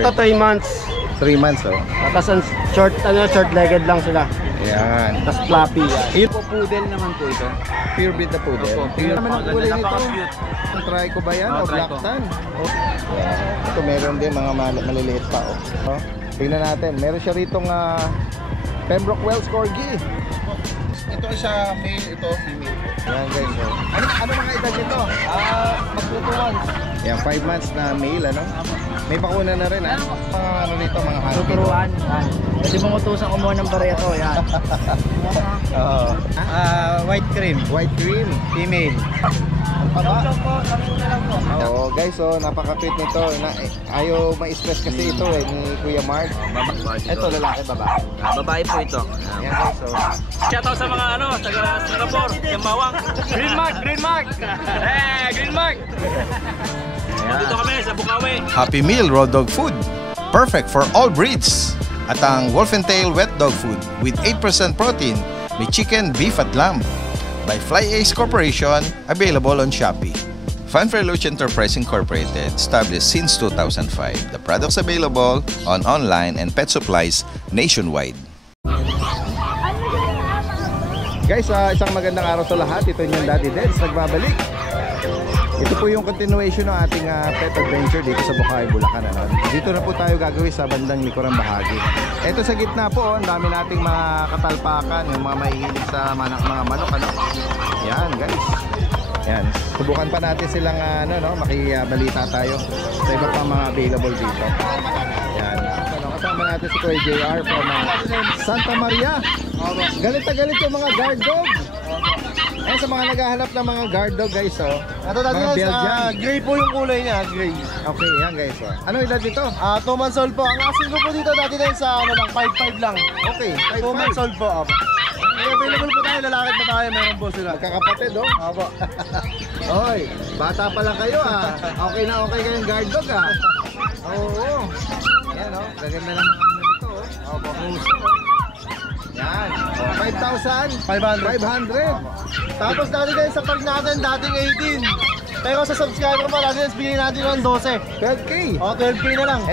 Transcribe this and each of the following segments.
Ito 3 months. 3 months, oh. Tapos ang short-legged lang sila. Yan. Tapos floppy yan. Ito poodle naman po ito. Pure breed na poodle. Tingnan naman ang kulay nito. Try ko ba yan? O black tan? Oh. Ito meron din mga maliliit pa. Oh. Tingnan natin. Meron siya ritong Pembroke Welsh Corgi. Ito isa male, ito female. Yan guys. Oh. Ano mga edad nito? Magtutuwan. Yan, 5 months na male, ano? May bakuna na rin, ha? Mga ano dito, mga husky. Tuturuan. Yan. Pwede mong utusan kumuha ng bareto. Yan. Oo. White cream. White cream. Female. Oo, guys, oh, napaka-cute nito. Ayaw ma-stress kasi ito ni Kuya Mark. Ito, lalaki, babae. Babae po ito. Yan guys, oh. Shoutout sa mga taga Singapore, Kembawang. Green Mark! Green Mark! Green Mark! Dito kami sa Bukawi. Happy Meal Raw Dog Food. Perfect for all breeds. At ang Wolf and Tail Wet Dog Food with 8% protein. May chicken, beef at lamb. By Fly Ace Corporation, available on Shopee. Fanfare Luch Enterprise Incorporated, established since 2005. The products available on online and pet supplies nationwide. Guys, isang magandang araw sa lahat. Ito yung Daddy Deds, nagbabalik. Ito po yung continuation ng ating pet adventure dito sa Bukawi, Bulacan. Ano? Dito na po tayo gagawin sa bandang likurang bahagi. Ito sa gitna po, ang dami nating mga katalpakan, yung mga mahihilig sa mga manok. Ano? Yan guys. Yan. Subukan pa natin silang makibalita tayo sa iba pang mga available dito. Yan. Kasama natin si Kuya JR from Santa Maria. Galit na galit yung mga guard dog. Ayan, sa mga naghahanap ng mga guard dog guys, oh. Ito dati guys, gray po yung kulay niya, gray. Okay, yan guys, oh. Ano edad dito? 2 months old po. Ang asking ko po dito dati din sa 5'5 lang. Okay, 2 months old po. May available po tayo, lalaki at babae, meron po sila. Magkakapatid, oh. Opo. Oy, bata pa lang kayo, Okay na okay kayong guard dog, Oo. Yan, oh. Gaganda naman kami nito, oh. Opo. Yan. 5,500. Tapos dati din sa pag natin, dating 18. Pero sa subscriber mo, dati din bigay natin ng 12. 12K. 12K na lang.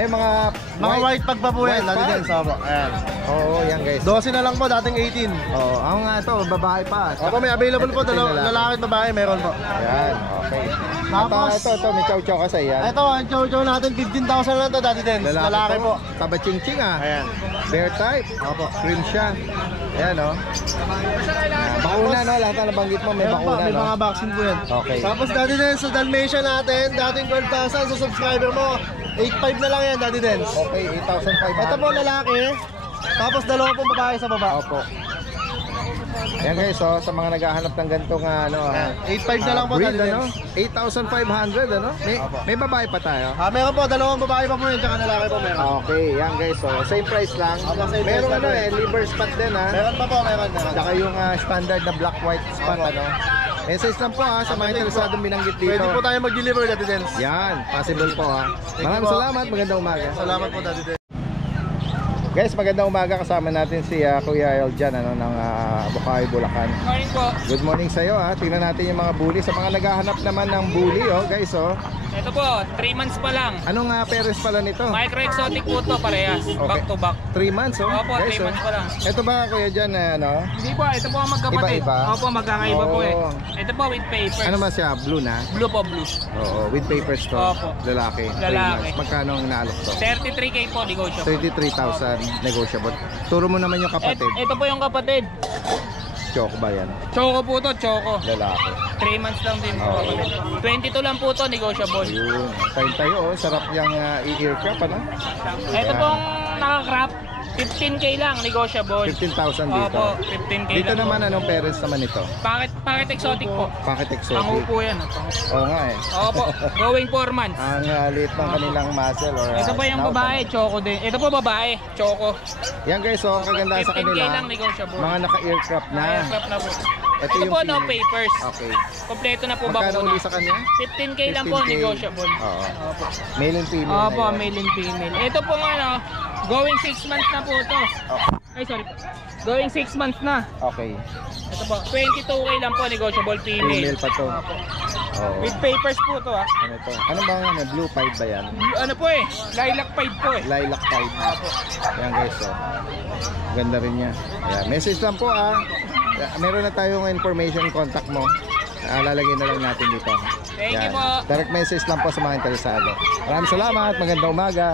Mga white pag pa po yan, dati din. Ayan. Oo, yan guys. 12 na lang po, dating 18. Oo, ako nga ito, babae pa. Opo, may available po, lalaki at babae, meron po. Yan, okay. Tapos, ito, may chow-chow kasi yan. Ito, ang chow-chow natin, 15,000 lang ito, dati din. Lalaki po. Taba-ching-ching, Ayan. Bear type. Opo. Cream siya. Ayan, oh. Bakuna, no? Lahat na nabanggit mo, may bakuna, May no? mga vaccine po yan. Okay. Tapos dati din sa Dalmatian natin, dating 12,000 sa subscriber mo, 8,500 na lang yan, dati din. Okay, 8,500. Ito po lalaki, tapos dalawa pong babae sa baba. Opo. Ayan guys, sa mga naghahanap ng ganitong 8,500 na lang po, breed, dati din. 8,500, ano? May babae pa tayo. Meron po, dalawang babae pa po yun, tsaka lalaki po meron. Okay, yan guys, same price lang. Same Meron price lang. liver spot din, Meron pa po, meron. Saka yung standard na black white spot, ano? Message lang po sa mga interesadong binanggit dito. Pwede po tayo mag-deliver, dati din. Yan, possible po Maraming salamat, magandang umaga. Salamat po, dati din. Guys, magandang umaga, kasama natin si Kuya Eljan ng Bukawi, Bulacan. Morning po. Good morning sa iyo. Tingnan natin yung mga bully. Sa mga naghahanap naman ng bully, guys, Ito po, 3 months pa lang. Anong parents pala nito? Micro exotic po to, parehas. Back to back. 3 months, Opo, guys, 3 months pa lang. Ito ba, Kuya Jan, Hindi po, ito po ang magkapatid. Iba-iba? Opo, magkakaiba po Ito po with papers. Ano man siya? Blue na? Blue po, blue. Oo, with papers to. Opo. Lalaki. 3 months. Magkano ang inaalok to? 33K po, negotiable. 33,000 negotiable. Turo mo naman yung kapatid. Ito po yung kapatid. Choco ba yan? Choco po to, Choco. Lalaki. 3 months lang din po. 22 lang po to, negotiable. Ayun. Tayo, sarap yung i-ear cup, ano? Ito pong nakakrap, 15K lang, negotiable. 15,000 dito. Opo, 15K Dito lang naman, po. anong parents naman ito? Bakit exotic po? Bakit exotic? Pangu po yan. Oo nga Opo, going 4 months. Ang liit ng kanilang muscle or Ito po yung snout, babae, Choco din. Ito po babae, Choco. Yan guys, ang kagandahan sa 15K kanila. lang, negotiable. Mga naka-earcraft na. Aircraft na po. Ito Ito yung po, no female. papers. Okay. Kompleto na po Magkano bakuna. uli sa kanya? 15K lang po, 15K. negotiable. Oo. Opo. Male and female. Opo, na yun. male and female. Ito po going 6 months na po ito. Ay, sorry po. Going 6 months na. Okay. Ito po, 22K lang po, negotiable female. Female pa to. Opo. Oo. With papers po to ah. Ano to? Ano ba ano? Blue pied ba yan? Ano po eh, lilac pied po eh. Lilac pied. Ayan guys, oh. Ganda rin niya. Ayan. Message lang po meron na tayong information, contact mo. Lalagay na lang natin dito. Thank you po. Direct message lang po sa mga interesado. Maraming salamat. Magandang umaga.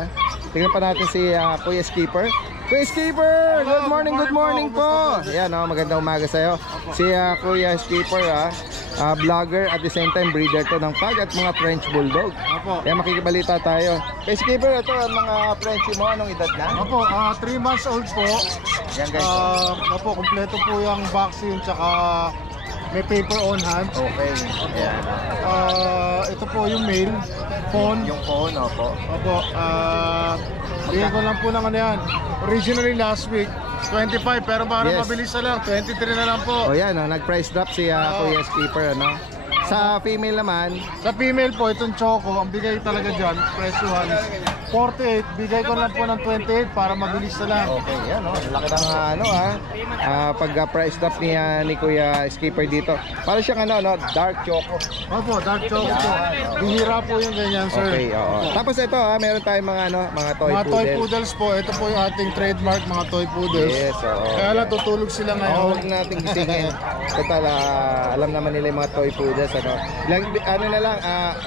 Tingnan pa natin si Kuya Skipper. Kuya Skipper! Good morning po! Ayan, magandang umaga sa'yo. Si Kuya Skipper, vlogger at the same time breeder to ng pag at mga French Bulldog. Kaya makikibalita tayo. Kuya Skipper, ito ang mga Frenchie mo. Anong edad na? Opo, 3 months old po. Yan guys. Opo, kompleto po yung vaccine tsaka may paper on hand. Okay. Ayan. Ito po yung male phone. Yung phone, opo. Opo, bigyan ko lang po ng ano yan. Originally last week, 25 pero para Yes. mabilis na lang, 23 na lang po. O yan, nag-price drop si Kuya Skipper, ano? Sa female naman, Sa female po, itong Choco, ang bigay talaga dyan, presyuhan is 48, bigay ko lang po ng 28 para mabilis na lang. okay, yan, laki ng pag-price drop ni Kuya Skipper dito. Para siyang dark choco. Opo, dark Choco po. Bihira po yung ganyan, sir. Okay, oo. Tapos ito, meron tayong mga toy Mga toy poodle. poodles po, ito po yung ating trademark, mga toy poodles. Yes, oo. Kaya lang, tutulog sila Oo, ngayon. huwag natin gisingin. Total, alam naman nila yung mga toy poodles, ano na lang,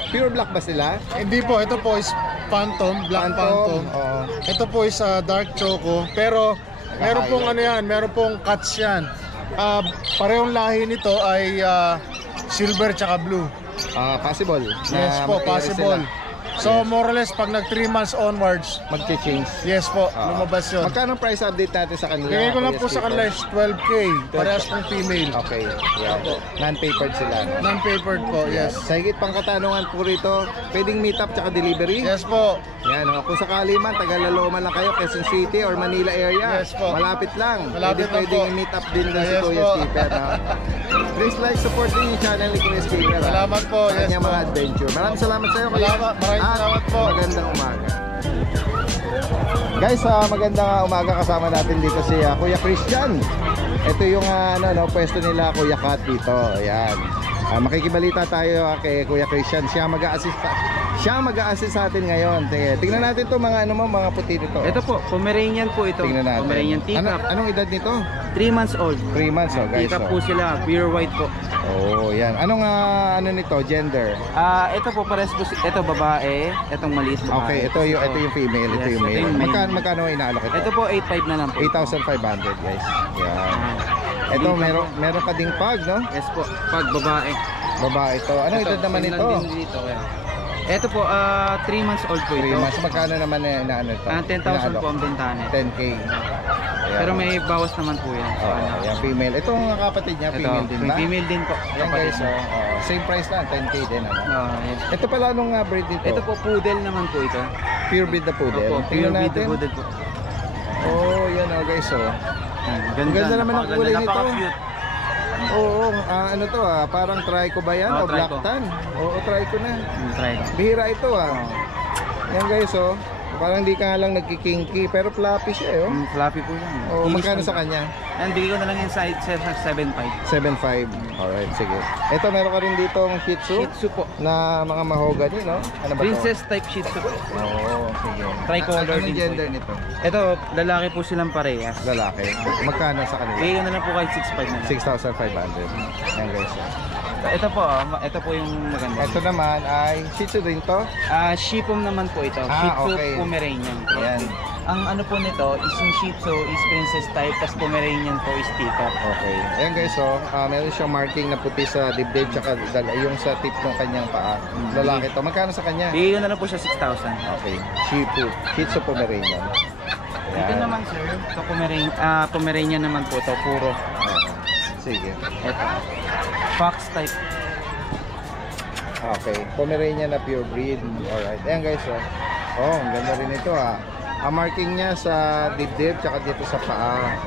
pure black ba sila? Hindi po, ito po is Phantom, Black Phantom. Oo. Ito po is dark choco, pero meron pong meron pong cuts yan. Parehong lahi nito ay silver tsaka blue. Possible. Yes po, mag-pair possible. sila. So more or less pag nag 3 months onwards, Mag-change. yes po, lumabas yun. Magkano price update natin sa kanila? Bigay ko lang Kuya po sa Skipper? kanila is 12K, parehas pong female. Okay. Yeah. Non-papered sila. Non-papered po, yes. Sa higit pang katanungan po rito, pwedeng meet up tsaka delivery? Yes po. Yan, kung sakali man, Tagalaloman lang kayo, Quezon City or Manila area. Yes po. Malapit lang. Malapit lang Pwedeng po. i-meet up din na si Yes Kuya po. Skipper. Please like, support din yung channel ni Kuya Skipper. Salamat po, yes Kanyang po. mga adventure. Maraming salamat sa iyo. Maraming salamat po. Magandang umaga. Guys, magandang umaga, kasama natin dito si Kuya Christian. Ito yung pwesto nila Kuya Kat dito. Ayan. Makikibalita tayo kay Kuya Christian. Siya mag-a-assist sa atin ngayon. Tingnan natin to mga mga puti nito. Ito po, Pomeranian po ito. Tingnan natin. Pomeranian teacup. Anong edad nito? 3 months old. 3 months, guys. Teacup po sila, pure white po. Oh, yan. Anong nito, gender? Ito po pares po, ito babae, itong maliit Okay, babae. ito yung female, ito Yes, yung ito male. yung male. Magkano inaalok ito? Ito po 8.5 na lang po. 8,500, guys. Yan. Ito, meron ka ding pag, no? Yes po, pag babae. Babae ito. Anong edad naman same ito? lang din dito, kaya. Ito po, 3 months old po 3 ito. months. Magkano naman ito? 10,000 po ang bentahan. 10K. Ayan. Pero may bawas naman po yan. So, Yan, female. Ito ang kapatid niya, female din ba? Female din po. Yan guys, same price lang, 10K din. Yes. Ito pala nung breed dito. Ito po, poodle naman po ito. Pure breed na poodle. Opo, pure Tingnan breed natin. na poodle po. Oh, yan guys, Ganda naman ang kulay nito. Napaka-cute. Oo, ano to parang trico ba yan? O black Trico. tan? Oo, trico na. Try ko. Bihira ito Yan guys, parang di ka lang nagkikinky, pero floppy siya Fluffy po yan. Oh, Kinis magkano po. sa kanya? Yan, bigay ko na lang yung size 7.5. 7.5. Alright, sige. Ito, meron ka rin dito ang Shih Tzu Shih Tzu po. na mga mahogany, no? Ano ba Princess type Shih Tzu po. Oo, sige. Tricolor Anong din po gender ito. nito? Ito, lalaki po silang parehas. Lalaki. Magkano sa kanila? Bigay ko na lang po kahit 6.5 na lang. 6,500. Yan guys. Ito po yung maganda. Ito naman ay Shih Tzu din to. Shih-Pum naman po ito. Shih Tzu okay. Pomeranian. Ayan. Ang ano po nito is yung Shih Tzu is princess type, tapos Pomeranian po is teacup. Okay. Ayan guys, meron siyang marking na puti sa dibdib tsaka yung sa tip ng kanyang paa. Lalaki to. Magkano sa kanya? Bigay ko na lang po siya 6,000. Okay. Shih Tzu Pomeranian. Ito naman sir, ito Pomeranian naman po ito, puro. Sige. Ito. Fox type. Okay. Pomeranian na pure breed. Alright. Ayan guys, ang ganda rin ito Ang marking niya sa dibdib tsaka dito sa paa.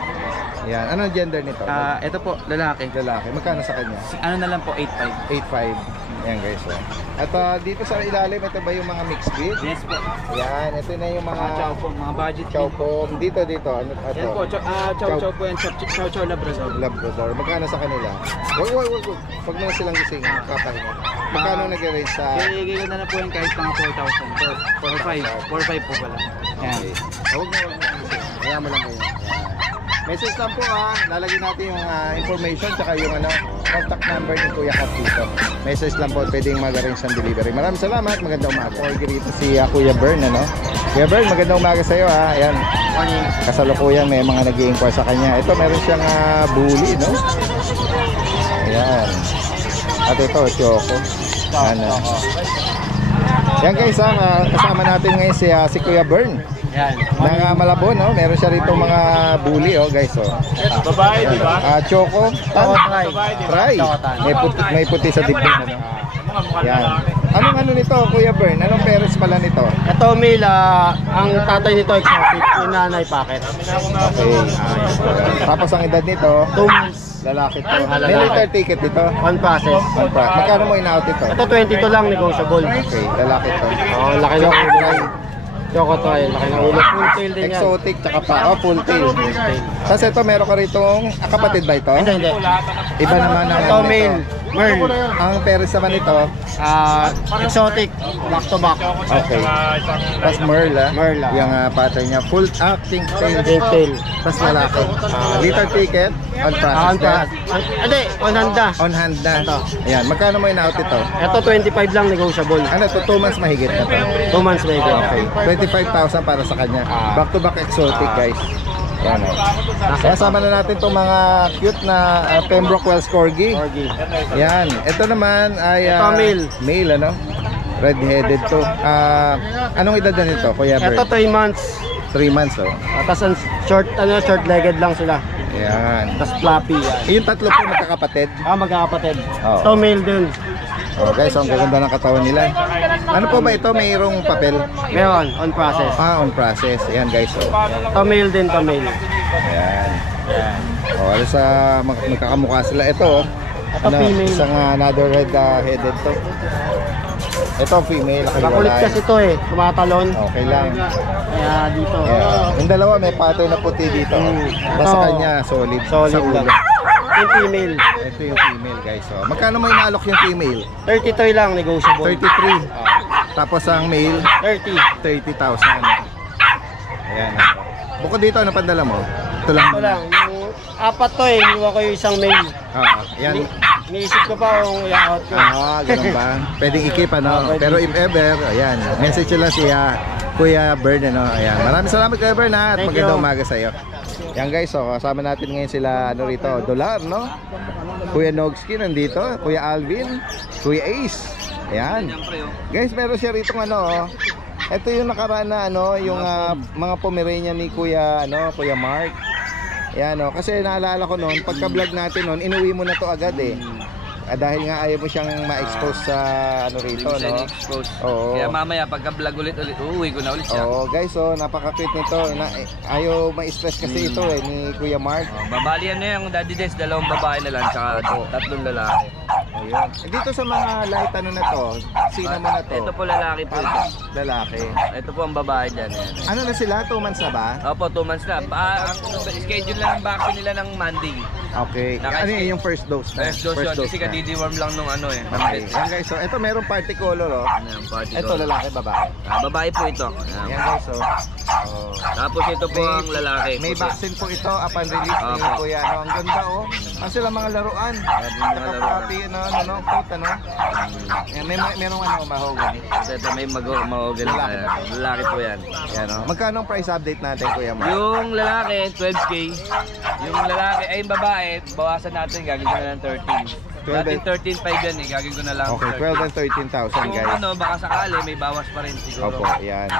Yan. Anong gender nito? Ito po, lalaki. Lalaki. Magkano sa kanya? Ano na lang po, 8.5. 8.5. Ayan guys. Oh. At dito sa ilalim, ito ba yung mga mixed breed? Yes po. Yan. Ito na yung mga Chow po, mga budget chow po. Dito. Ano ito? Yan po, chow po yan, chow Labrador. Labrador. Magkano sa kanila? Wag. Pag mo silang gising, kapahinga. Magkano nag-range sa... Bigay ko na lang po yung kahit mga 4,000. 4.5 po pala. Yan. Huwag na. Kaya mo lang kayo. Message lang po lalagyan natin yung information tsaka yung contact number ni Kuya Kat dito. Message lang po, pwedeng mag-arrange ng delivery. Maraming salamat, magandang umaga. Order dito si Kuya Bern, Kuya Bern, magandang umaga sa iyo Ayan. Kasalukuyan may mga nag-i-inquire sa kanya. Ito meron siyang bully, Ayan. At ito, choco. Yan guys, kasama natin ngayon si Kuya Bern. Yan. Ng Malabon, meron siya rito mga bully, guys, Babae, di ba? Choco, try. May puti sa dibdib, Yan. Anong nito, Kuya Bern? Anong parents pala nito? Ito, Mila, ang tatay nito exotic, yung nanay packet. Okay. Tapos ang edad nito, 2 months. lalaki to. May return ticket dito. On process. Magkano mo in-out ito? Ito 22 lang, negotiable. Okay, lalaki to. Oh, laki ng ulo. Choco to, laki ng ulo. Full tail din yan. Exotic, tsaka pa. Full tail. Tapos ito, meron ka ritong kapatid ba ito? Hindi. Iba naman ang Ito, male. Merl. Ang parents naman ito, Exotic. Back to back. okay. Tapos Merl, Merl, yung pattern niya. Full acting tail. Pink tail. Tapos lalaki. Liter ticket, on On process. process. Hindi, on hand na. On hand na. Ito. Ayan, magkano mo in-out ito? Ito 25 lang, negotiable. Ano to, 2 months mahigit na to. 2 months na ito. Okay, 25,000 para sa kanya. Back to back exotic, guys. Yan, Kaya sama na natin itong mga cute na Pembroke Welsh Corgi. Corgi. Yan. Ito naman ay Ito, male. Male, red-headed to. Anong edad na nito, Kuya Bert? Ito 3 months. 3 months, Tapos ang short-legged lang sila. Yan. Tapos floppy. Yung tatlo po magkakapatid. Magkakapatid. Oo. Ito male din. Oh, guys, ang gaganda ng katawan nila. Ano po ba ito? Mayroong papel? Meron, on process. On process. Ayan, guys. Ito male din, ito male. Ayan. Alas magkakamukha sila. Ito, female. isang another red-headed to. Ito, female. Makulit kasi ito tumatalon. Okay lang. Kaya dito. Yeah. Yung dalawa, may pattern na puti dito. Tapos sa kanya, solid. Solid sa ulo. lang. Yung female. Ito yung female, guys. Magkano mo inaalok yung female? 33 lang, negotiable. 33. Tapos ang male, 30. 30,000. Ayan. Bukod dito, ano pandala mo? Ito lang. Ito lang. Yung apat to iniwan ko yung isang male. Yan. Iniisip ko pa kung i-out ko. Ganun ba? Pwedeng i-keep, Pero if ever, ayan. Message nyo lang siya, Kuya Bern, Ayan. Maraming salamat, Kuya Bern, At Thank magandang you. umaga sa iyo. Yan guys, kasama natin ngayon sila rito, Dolar, Kuya Nogski nandito, Kuya Alvin, Kuya Ace. Ayan. Guys, meron siya rito ito yung nakaraan na yung mga Pomeranian ni Kuya Kuya Mark. Ayan kasi naalala ko noon, pagka-vlog natin noon, inuwi mo na to agad dahil nga ayaw mo siyang ma-expose sa rito, Oo. Kaya mamaya pagka-vlog ulit, uuwi ko na ulit siya. Oo, guys, napaka-cute nito. Ayaw ma-stress kasi ito ni Kuya Mark. Babalian na yung Daddy Des, 2 babae na lang, tsaka 3 lalaki. Ayun. Dito sa mga light na to, sino mo na to? Ito po lalaki po ito. Lalaki. Ito po ang babae dyan. Ano na sila? 2 months na ba? Opo, 2 months na. Ang schedule lang ng vaccine nila ng Monday. Okay. Ano yung first dose na? First dose yun, kasi kadidiworm lang nung Okay. Yan guys, so ito meron party color Ito lalaki, babae. Babae po ito. Yan guys, Tapos ito po ang lalaki. May vaccine po ito upon release ni Kuya. Ang ganda Ang sila mga laruan. Naka-party, cute, Yan, merong mahogany. Ito may mahogany. Lalaki po yan. Yan, Magkano ang price update natin, Kuya Mark? Yung lalaki, 12K. Yung lalaki, yung babae, bawasan natin, gagawin ko na lang 13. Dating 13.5 yan gagawin ko na lang. Okay, 12 and 13,000 guys. Kung baka sakali, may bawas pa rin siguro. Opo, yan.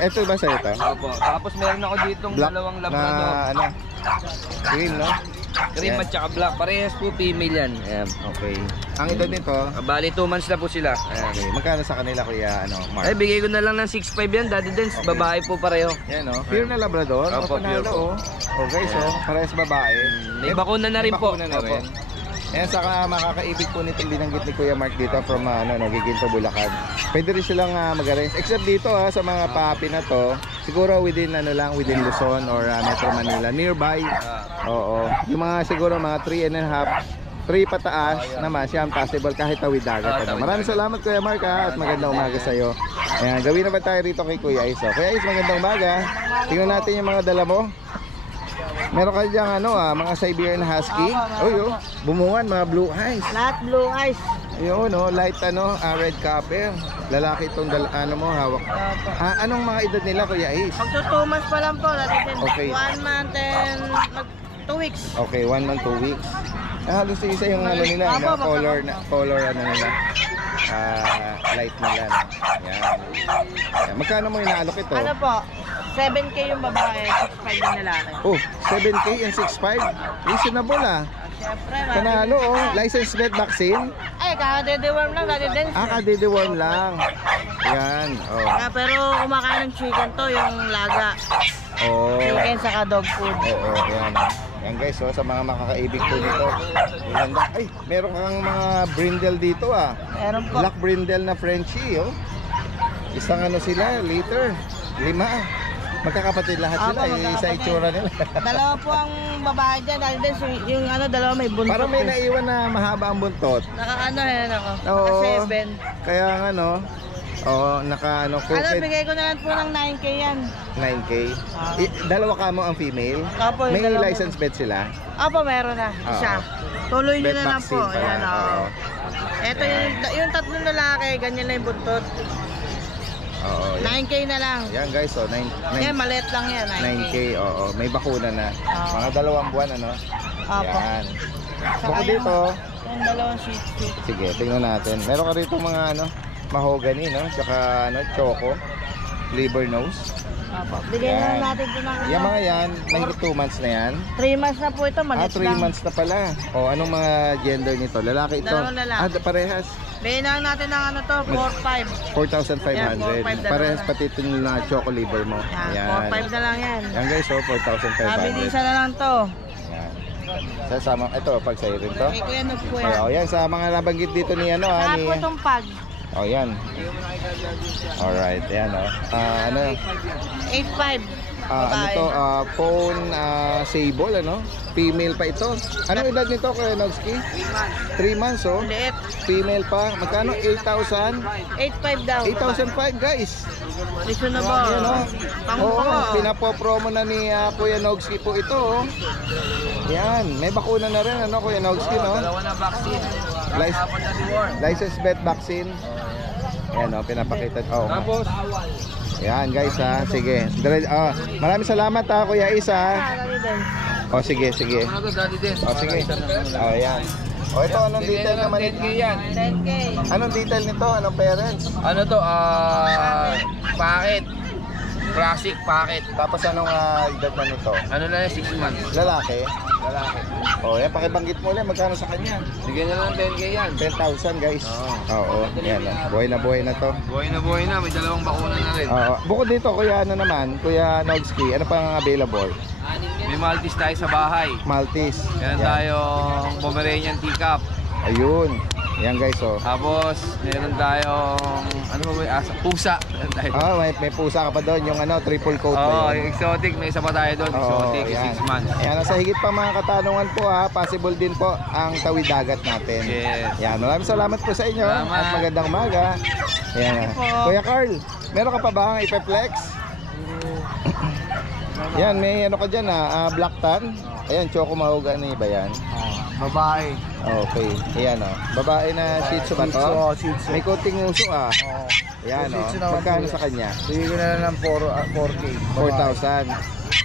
Ito ba sa'yo ito? Opo, tapos meron ako ditong Black dalawang na Labrador. Green, Cream at saka black, parehas po female yan. Ayan. Okay. Ang edad nito, Bali 2 months na po sila. okay. Magkano sa kanila kuya Mark? Ay, bigay ko na lang ng 6.5 yan, Daddy Dance. Babae po pareho. Yan Pure na Labrador. Opo, pure po. Okay, so parehas babae. May bakuna na rin po. Bakuna na Opo. rin. Ayan, saka makakaibig po nitong binanggit ni Kuya Mark dito from Giginto, Bulacan. Pwede rin silang mag-arrange. Except dito sa mga papi na to, siguro within within Luzon or Metro Manila, nearby. Oo. Yung mga siguro mga 3.5, 3 pataas naman, siya ang possible kahit tawid dagat. Maraming salamat Kuya Mark at magandang umaga sa iyo. Ayan, gawin na ba tayo rito kay Kuya Is? Kuya Is, magandang umaga. Tingnan natin yung mga dala mo. Meron ka diyang mga Siberian Husky. Bumungan, mga blue eyes. Lahat blue eyes. Yun, light red copper. Lalaki itong hawak. Anong mga edad nila Kuya Is? Magto 2 months pa lang po. Okay. 1 month and 2 weeks. Okay, 1 month, 2 weeks. Halos isa yung nila, color nila. Light nila. Yan. Magkano mo inaalok ito? Ano po? 7K yung babae, 6.5 yung lalaki. Oh, 7K and 6.5. Reasonable Siyempre, Panalo License vet vaccine. Ay, kaka-deworm lang, Daddy Dance. Kadideworm lang. Yan. Pero kumakain ng chicken to, yung laga. Chicken saka dog food. Yan. Yan guys, sa mga makakaibig po dito. Maganda. Ay, meron kang mga brindle dito Meron po. Black brindle na Frenchie Isang sila, liter. 5. Magkakapatid lahat sila, isa itsura nila. Dalawa po ang babae dyan, Daddy Dance. Yung dalawa may buntot. Parang may naiwan na mahaba ang buntot. Naka 7. Kaya crooked. Bigay ko na lang po ng 9K yan. 9K. Dalawa ka mo ang female. Opo, yung May dalawa. license vet sila. Opo, meron na. Siya. Tuloy nyo Vet na lang po. vaccine pala. Ayan, Ito yung tatlong lalaki, ganyan lang yung buntot. Yan. 9K na lang. Yan guys, Yan, maliit lang yan. 9K, may bakuna na. Mga 2 buwan, Opo. Yan. Saka Bukod dito, yung dalawang shih tzu. sige, tingnan natin. Meron ka rito mga mahogany, tsaka choco, liver nose. Opo. Bigyan na lang natin ito ng Yung mga yan, mahigit 2 months na yan. 3 months na po ito, maliit 3 lang. months na pala. Anong mga gender nito? Lalaki ito? Dalawang lalaki. Parehas. Bigyan na lang natin ng 4-5. 4,500. Yan, 4,500 Parehas na. pati ito yung choco liver mo. Yan, 4-5 na lang yan. Yan guys, 4,500. Mabilisa na lang to. Yan. Sasama, ito, pag sa'yo rin to. Kay Kuya Nog po yan. Yan, sa mga nabanggit dito ni Saka ni... po itong pag. Yan. Alright, yan 8-5. Ito, phone sable, Female pa ito. Anong edad nito kay Nogski? 3 months, Liit. Female pa. Magkano? 8,000? 8-5 daw. 8,005 guys. Reasonable. Yan Pango-pango. pinapopromo na ni Kuya Nogski po ito Yan, may bakuna na rin Kuya Nogski Dalawa na vaccine. License vet vaccine. Yan pinapakita. Tapos, Yan guys sige. Maraming salamat Kuya Isa. Sige. ano to, Daddy Dance? Sige. Yan. Ito anong detail naman 10K yan. 10K. Anong detail nito? Anong parents? Ano to, packet. Classic packet. Tapos anong edad na nito? Ano na yan, 6 months. Lalaki? Lalaki. Yan pakibanggit mo ulit magkano sa kanya? Sige na lang 10K yan. 10,000 guys. Yan buhay na to. Buhay na, may dalawang bakuna na rin. Bukod dito Kuya Kuya Nogski, ano pang available? May Maltese tayo sa bahay. Maltese. Meron tayong Pomeranian teacup. Ayun. Yan guys Tapos, meron tayong, ano ba pusa. Meron tayo. May pusa ka pa doon, yung triple coat Oo, ba yun? yung exotic, may isa pa tayo doon. Exotic, yan. 6 months. Yan, sa higit pa mga katanungan po possible din po ang tawid dagat natin. Yes. Yan, maraming salamat po sa inyo Salamat. at magandang umaga. Yan. Kuya Carl, meron ka pa ba ang ipe-flex? Yan, may ka dyan black tan. Ayan, choco mahogany ba yan? Babae. Okay, ayan babae na Shih Tzu ba to? Shih Tzu. May konting uso Ayan Shih Tzu naman magkano po sa kanya? Bigay ko na lang ng 4K. 4,000.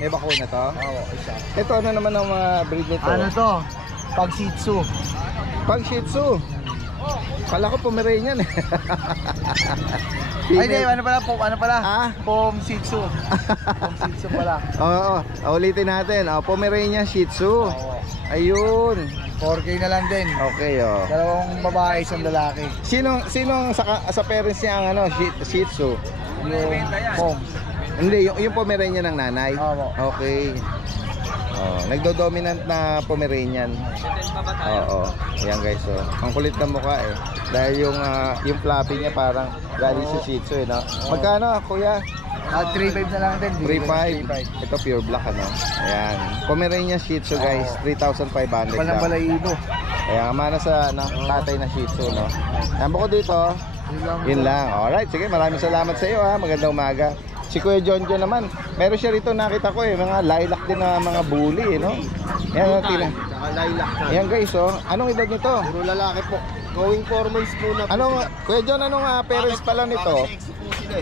May bakuna to? Isa. Ito ano naman ang mga breed nito? Ano to? Pag Shih Tzu. Pag Shih Tzu. Kala ko Pomeranian Ay, di, ano pala? Pom Shih Tzu. Pom Shih Tzu pala. Oo, ulitin natin. Pomeranian Shih Tzu. Ayun. 4K na lang din. Okay, oh. Dalawang babae, isang lalaki. Sinong sa parents niya ang ano, Shih Tzu? Yung home. Hindi, yung Pomeranian ng nanay. Opo. Okay. Oh, nagdo-dominant na Pomeranian. Oo. Ayan guys, oh. Ang kulit ng mukha eh. Dahil yung fluffy niya parang galing sa Shih Tzu, eh, no? Magkano, kuya? 3.5 na lang din. 3.5. Ito pure black, ano? Ayan. Pomeranian Shih Tzu, guys. 3,500 Walang lang. balayibo. Ayan, mana sa tatay na Shih Tzu, no? Ayan, bukod dito, yun lang. Alright, sige, maraming salamat sa iyo, ha. Magandang umaga. Si Kuya John naman, meron siya rito, nakita ko eh, mga lilac din na mga bully, eh, no? Ayan, ayan guys, oh. Anong edad nito? Puro lalaki po. Going 4 months po na. Kuya John, anong parents pala nito?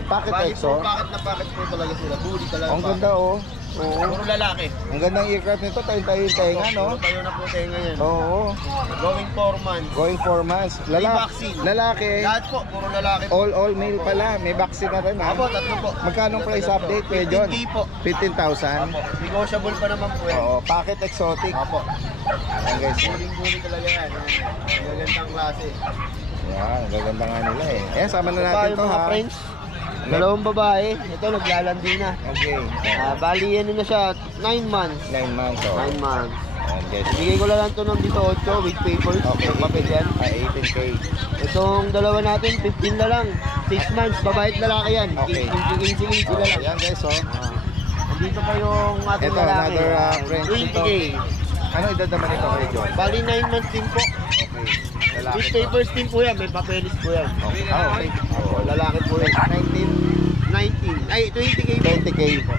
Packet exo? Packet po talaga sila. Bully talaga. Ang ganda, oh. Oo. Puro lalaki. Ang gandang aircraft nito, tayo-tayo yung tenga, no? Tayo na po tayo ngayon. Oo. Going 4 months. Going 4 months. vaccine. Lalaki. Lahat po, puro lalaki. All male pala. May vaccine na rin, ha? Apo, tatlo po. Magkano price update, Kuya John? 15K po. 15,000. Apo. Negotiable pa naman po yan. Oo. Packet exotic. Apo. Ayan, guys. Buling-buling talaga yan. Magandang klase. Ayan, gaganda nga nila, eh. Ayan, sama na natin to, ha? French. Dalawang babae. Ito, naglalandi na. Okay. Bali, ano na siya, 9 months. 9 months, oh. 9 months. Ayan, guys. Bigay ko lang ito ng 18 with papers. Okay. Papel yan. 18K. Itong dalawa natin, 15 na lang. 6 months, babae at lalaki yan. Okay. 15 sila lang. Ayan, guys, oh. Andito pa yung ating Ito, lalaki. another French ito. 20K. Ano edad naman ito, Kuya John? Bali, 9 months din po. Okay. Lalaki With to. papers din po yan. May papelis po yan. Okay. Okay. Oh, lalaki po yan. 19. Ay, 20K. 20K po.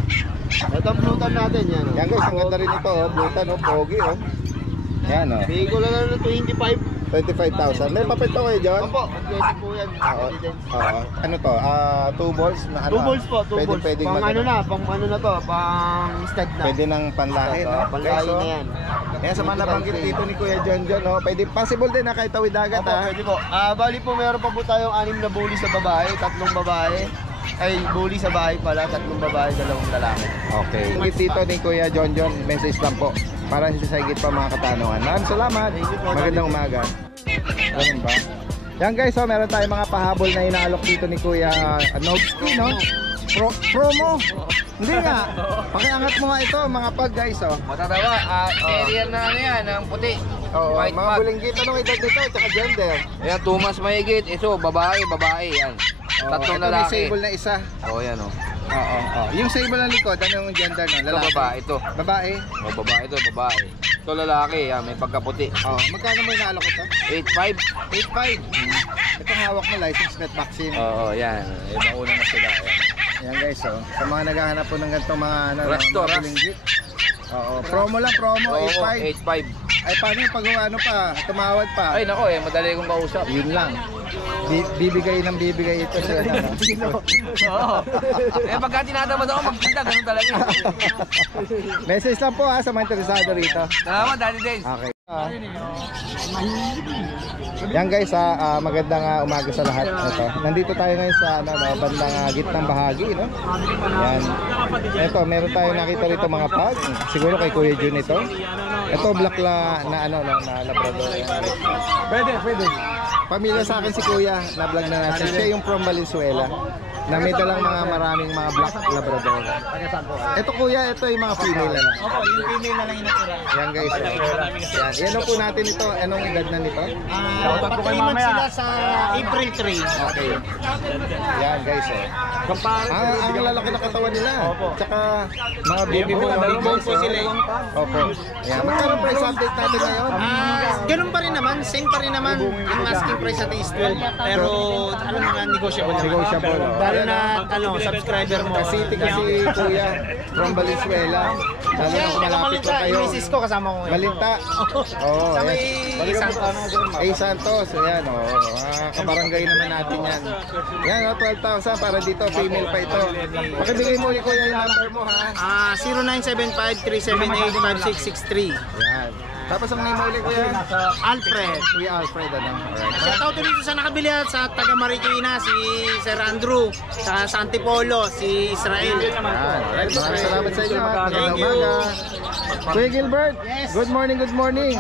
Ito ang blutan natin yan. Oh. Yan guys, ang ganda rin ito, oh. Blutan, oh. Pogi, oh. Yan, oh. Bigay ko lang ng 25. 25,000. May papel to, Kuya John? Opo, pwede po yan. Oo. Oo. Ano to? 2 balls na ano? 2 balls po, 2 balls. Pwedeng Pang mag- ano na, pang ano na to, pang stud na. Pwede ng panlahi, no? Panlahi Guys, oh. na yan. Yan, sa mga nabanggit dito ni Kuya John, no? Pwede, possible din na kahit tawid dagat, Opo, ha? pwede po. Bali po, meron pa po tayong 6 na bully sa babae, 3 babae. Ay, bully sa bahay pala, 3 babae, 2 lalaki. Okay. Dito ni Kuya John, message lang po. Para hindi sa higit pa mga katanungan. Maraming salamat. Magandang umaga. Ganun ba? Yan guys, so meron tayong mga pahabol na inaalok dito ni Kuya Nobski, no? Promo. Hindi nga. Pakiangat mo nga ito, mga pag guys, oh. Matatawa, carrier na ano yan, ang puti. Oo, White mga pug. bulinggit. Anong edad nito? Tsaka gender. Ayan, 2 months mahigit. Ito, babae, yan. Tatlong ito may lalaki. sable na isa. Oh, yan oh. Oo, oo. Yung sable na likod, anong gender no? Ito Lalaki? babae, ito. Babae? Oh, babae ito, babae. Ito lalaki, yan, may pagkaputi. Oo. Magkano mo inaalok ito? 8.5. 8.5. Itong hawak mo, license net vaccine. Oo, yan. Ibang una na sila. Yan. Ayan guys, oh. Sa mga naghahanap po ng ganitong mga ano, Resto, mga ras. bulinggit. Oo, promo lang, promo, Oo, 8.5. 8.5. Ay, paano yung pag ano pa, tumawad pa? Ay, nako madali kong kausap. Yun lang. Bibigay ng bibigay ito siya. Oo. Pagka tinatamad ako, magkita, ganun talaga. Message lang po ha sa mga interesado rito. Salamat, Daddy Days. Okay. Yan guys, magandang umaga sa lahat. Ito. Nandito tayo ngayon sa bandang gitnang bahagi, no? Yan. Ito, meron tayong nakita rito mga pag. Siguro kay Kuya Jun ito. Ito black na Labrador. Pwede. Pamilya sa akin si Kuya, na-vlog na natin. Siya yung from Valenzuela. Na may dalang maraming mga black Labrador. Ito Kuya, ito yung mga female na. Opo, yung female na lang yung natira. Yan guys. Yan. Yan po natin ito. Anong edad na nito? Pag-3 sila sa April 3. Okay. Yan guys. Ang lalaki na katawan nila. Tsaka mga baby mo. Big bone po sila eh. Opo. Yan. Magkano price update natin ngayon? Ganun pa rin naman, same pa rin naman. Ang asking price natin is 12. Pero ano naman, negotiable naman. Negotiable. Lalo na subscriber mo. Kasi Kuya from Valenzuela. Lalo na kung malapit lang kayo. Yung misis ko kasama ko ngayon. Balinta. Oo. Sa may Santos. Santos. Ayan. Kabarangay naman natin yan. Yan 12,000 para dito. Female pa ito. Pakibigay mo ni Kuya yung number mo ha. 0975-378-5663. Yan. Tapos ang name mo ulit kuya? Alfred. Kuya Alfred, ano? Alright. Shout out dito sa nakabili sa taga Marikina, si Sir Andrew, sa Antipolo, si Israel. Yan. Alright, maraming salamat sa inyo. Thank you. Kuya Gilbert, good morning, good morning.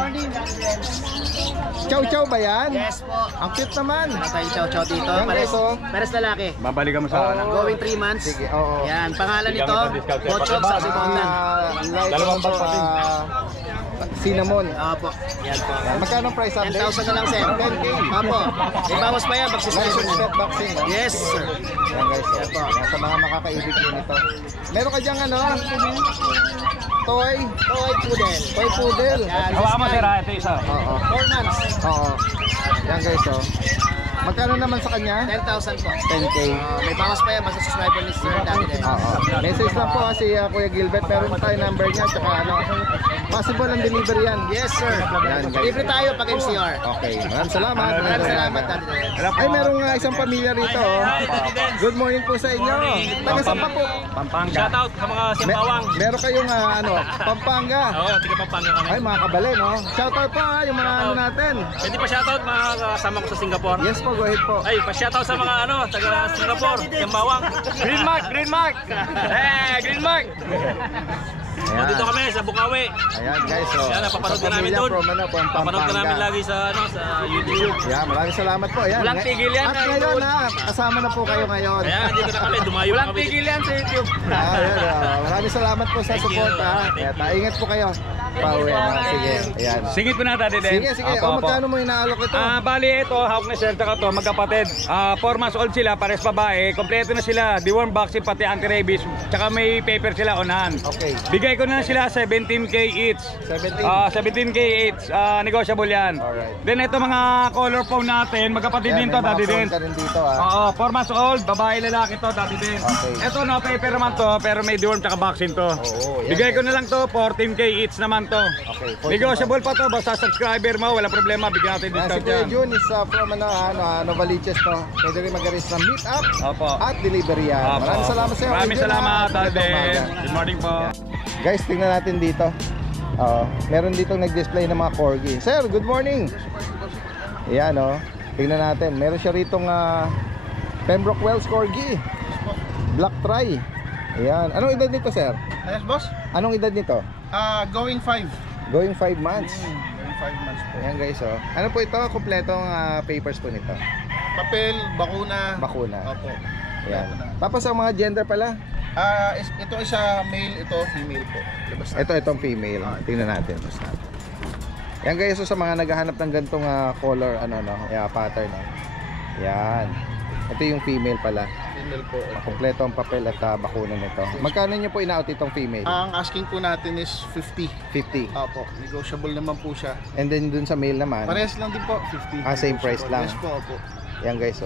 Chow chow ba yan? Yes po. Ang cute naman. Patay chow dito. Yan, Pares, ito. pares lalaki. Babalikan mo sa anak. Going 3 months. Sige, oo. Yan, pangalan nito, Bochok sa Simondan. Dalawang palpatin. Cinnamon. Opo. Yan po. Yan. Magkano price update? 10,000 na lang, sir. 10K. Opo. May bawas pa yan, magsislice License na. pet vaccine. No? Yes, sir. Yan guys. Yan po. Yan, sa mga makakaibig po nito. Meron ka diyang ano? Toy. Toy poodle. Toy poodle. Yan, Hawakan mo, sir, ha? Ito isa. Oo. 4 months. Oo. Yan guys, oh. Magkano naman sa kanya? 10,000 po. 10K. May bawas pa yan, basta subscriber ni Sir Daddy din. Oo. Message lang po si Kuya Gilbert. Meron tayo number niya. Tsaka ano. Possible ang delivery yan. Yes, sir. Yan, guys. Libre tayo pag MCR. Okay. Maraming salamat. Maraming salamat, Daddy din. Ay, merong isang pamilya rito. Oh. Good morning po sa inyo. Taga saan pa po? Pampanga. Shoutout sa mga Simbawang. Meron kayong ano, Pampanga. Oo, tiga Pampanga kami. Ay, mga kabale, no? Shoutout po ha, yung mga ano natin. Pwede pa shoutout mga kasama ko sa Singapore. Yes po, go ahead po. Ay, pa-shoutout sa mga taga Singapore, Simbawang. Green Mark, Green Mark. Green Mark. Ayan. Dito kami sa Bukawi. Ayan guys, so. Yan, napapanood ka namin pamilya doon. from, ano, from Napapanood ka namin Pampanga. lagi sa YouTube. Yan, maraming salamat po. Ayan. Walang tigil yan. At ngayon na, kasama na po kayo ngayon. Kaya dito na kami, dumayo Walang kami. tigil yan sa YouTube. Maraming salamat po sa Thank you. support ha. Thank you. Ingat po kayo. Pauwi na. Sige. Ayan. Singit po na Daddy Den. Sige, sige. Magkano mo inaalok ito? Bali ito, hawak na sir, tsaka to, magkapatid. 4 months old sila, pares babae. Kompleto na sila, deworm vaccine, pati anti-rabies. Tsaka may paper sila onahan. Okay. Bigay ko na sila 17K each. 17. 17K each. Negotiable yan. Alright. Then ito mga color phone natin, magkapatid din to, Daddy Den. Ka rin dito ha. 4 months old, babae lalaki to, Daddy Den. Okay. Ito no, paper naman to, pero may deworm tsaka vaccine to. Oo, yan. Bigay ko na lang to, 14K each naman to. Okay. Negotiable pa to, basta subscriber mo, walang problema, bigyan natin Si discount Kuya yan. Jun is from Novaliches to. Pwede rin mag-arrange ng meet up Opo. at delivery yan. Opo. Maraming salamat sa iyo. Maraming Kuya Jun, salamat, ha. Daddy. Magandang Good morning po. umaga. Guys, tingnan natin dito. Meron ditong nag-display ng mga corgi. Sir, good morning. Ayan tingnan natin. Meron siya ritong Pembroke Wells corgi. Black Tri. Ayan. Anong edad nito, sir? Yes, boss. Anong edad nito? Going 5. Going 5 months. Going 5 months po. Ayan guys, ano po ito? Kompletong papers po nito. Papel, bakuna. Bakuna. Opo. Ayan. Tapos ang mga gender pala. Ito isa male, ito female po. Labas na. Itong female. Tingnan natin. Yan guys, sa mga naghahanap ng gantong color pattern. Yan. Ito yung female pala. Female po. Kompleto ang papel at bakuna nito. Magkano niyo po in-out itong female? Ang asking po natin is 50. 50. Opo. Negotiable naman po siya. And then dun sa male naman, Parehas lang din po, 50. same price lang. Yes po, opo. yan guys,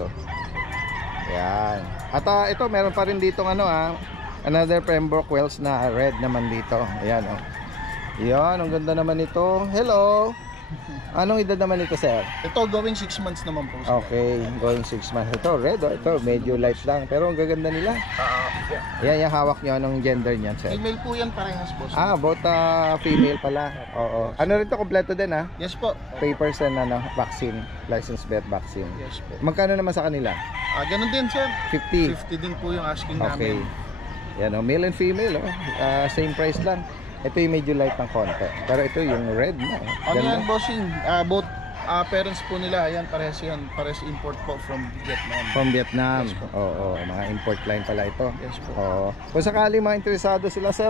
Yan. At ito, meron pa rin dito another Pembroke Wells na red naman dito. Ayan, Yan, ang ganda naman ito. Hello. Anong edad naman ito, sir? Ito going 6 months naman po. Sir. Okay, going 6 months. Ito, red. Ito, medyo light lang. Pero ang gaganda nila. Yan, yung hawak nyo. Anong gender niyan, sir? Female po yan parehas po. Both female pala. Oo. Ano rin ito? Kompleto din, Yes po. Papers and vaccine. License vet vaccine. Yes po. Magkano naman sa kanila? Ganun din, sir. 50. 50 din po yung asking Okay. namin. Yan, male and female. Same price lang. Ito yung medyo light ng konti. Pero ito yung red na. Ano Ganda. yan, bossing? Both parents po nila, ayan, parehas yan. Parehas import po from Vietnam. From Vietnam. Yes po. Oo, mga import line pala ito. Yes po. Oo. Kung sakali mga interesado sila, sir,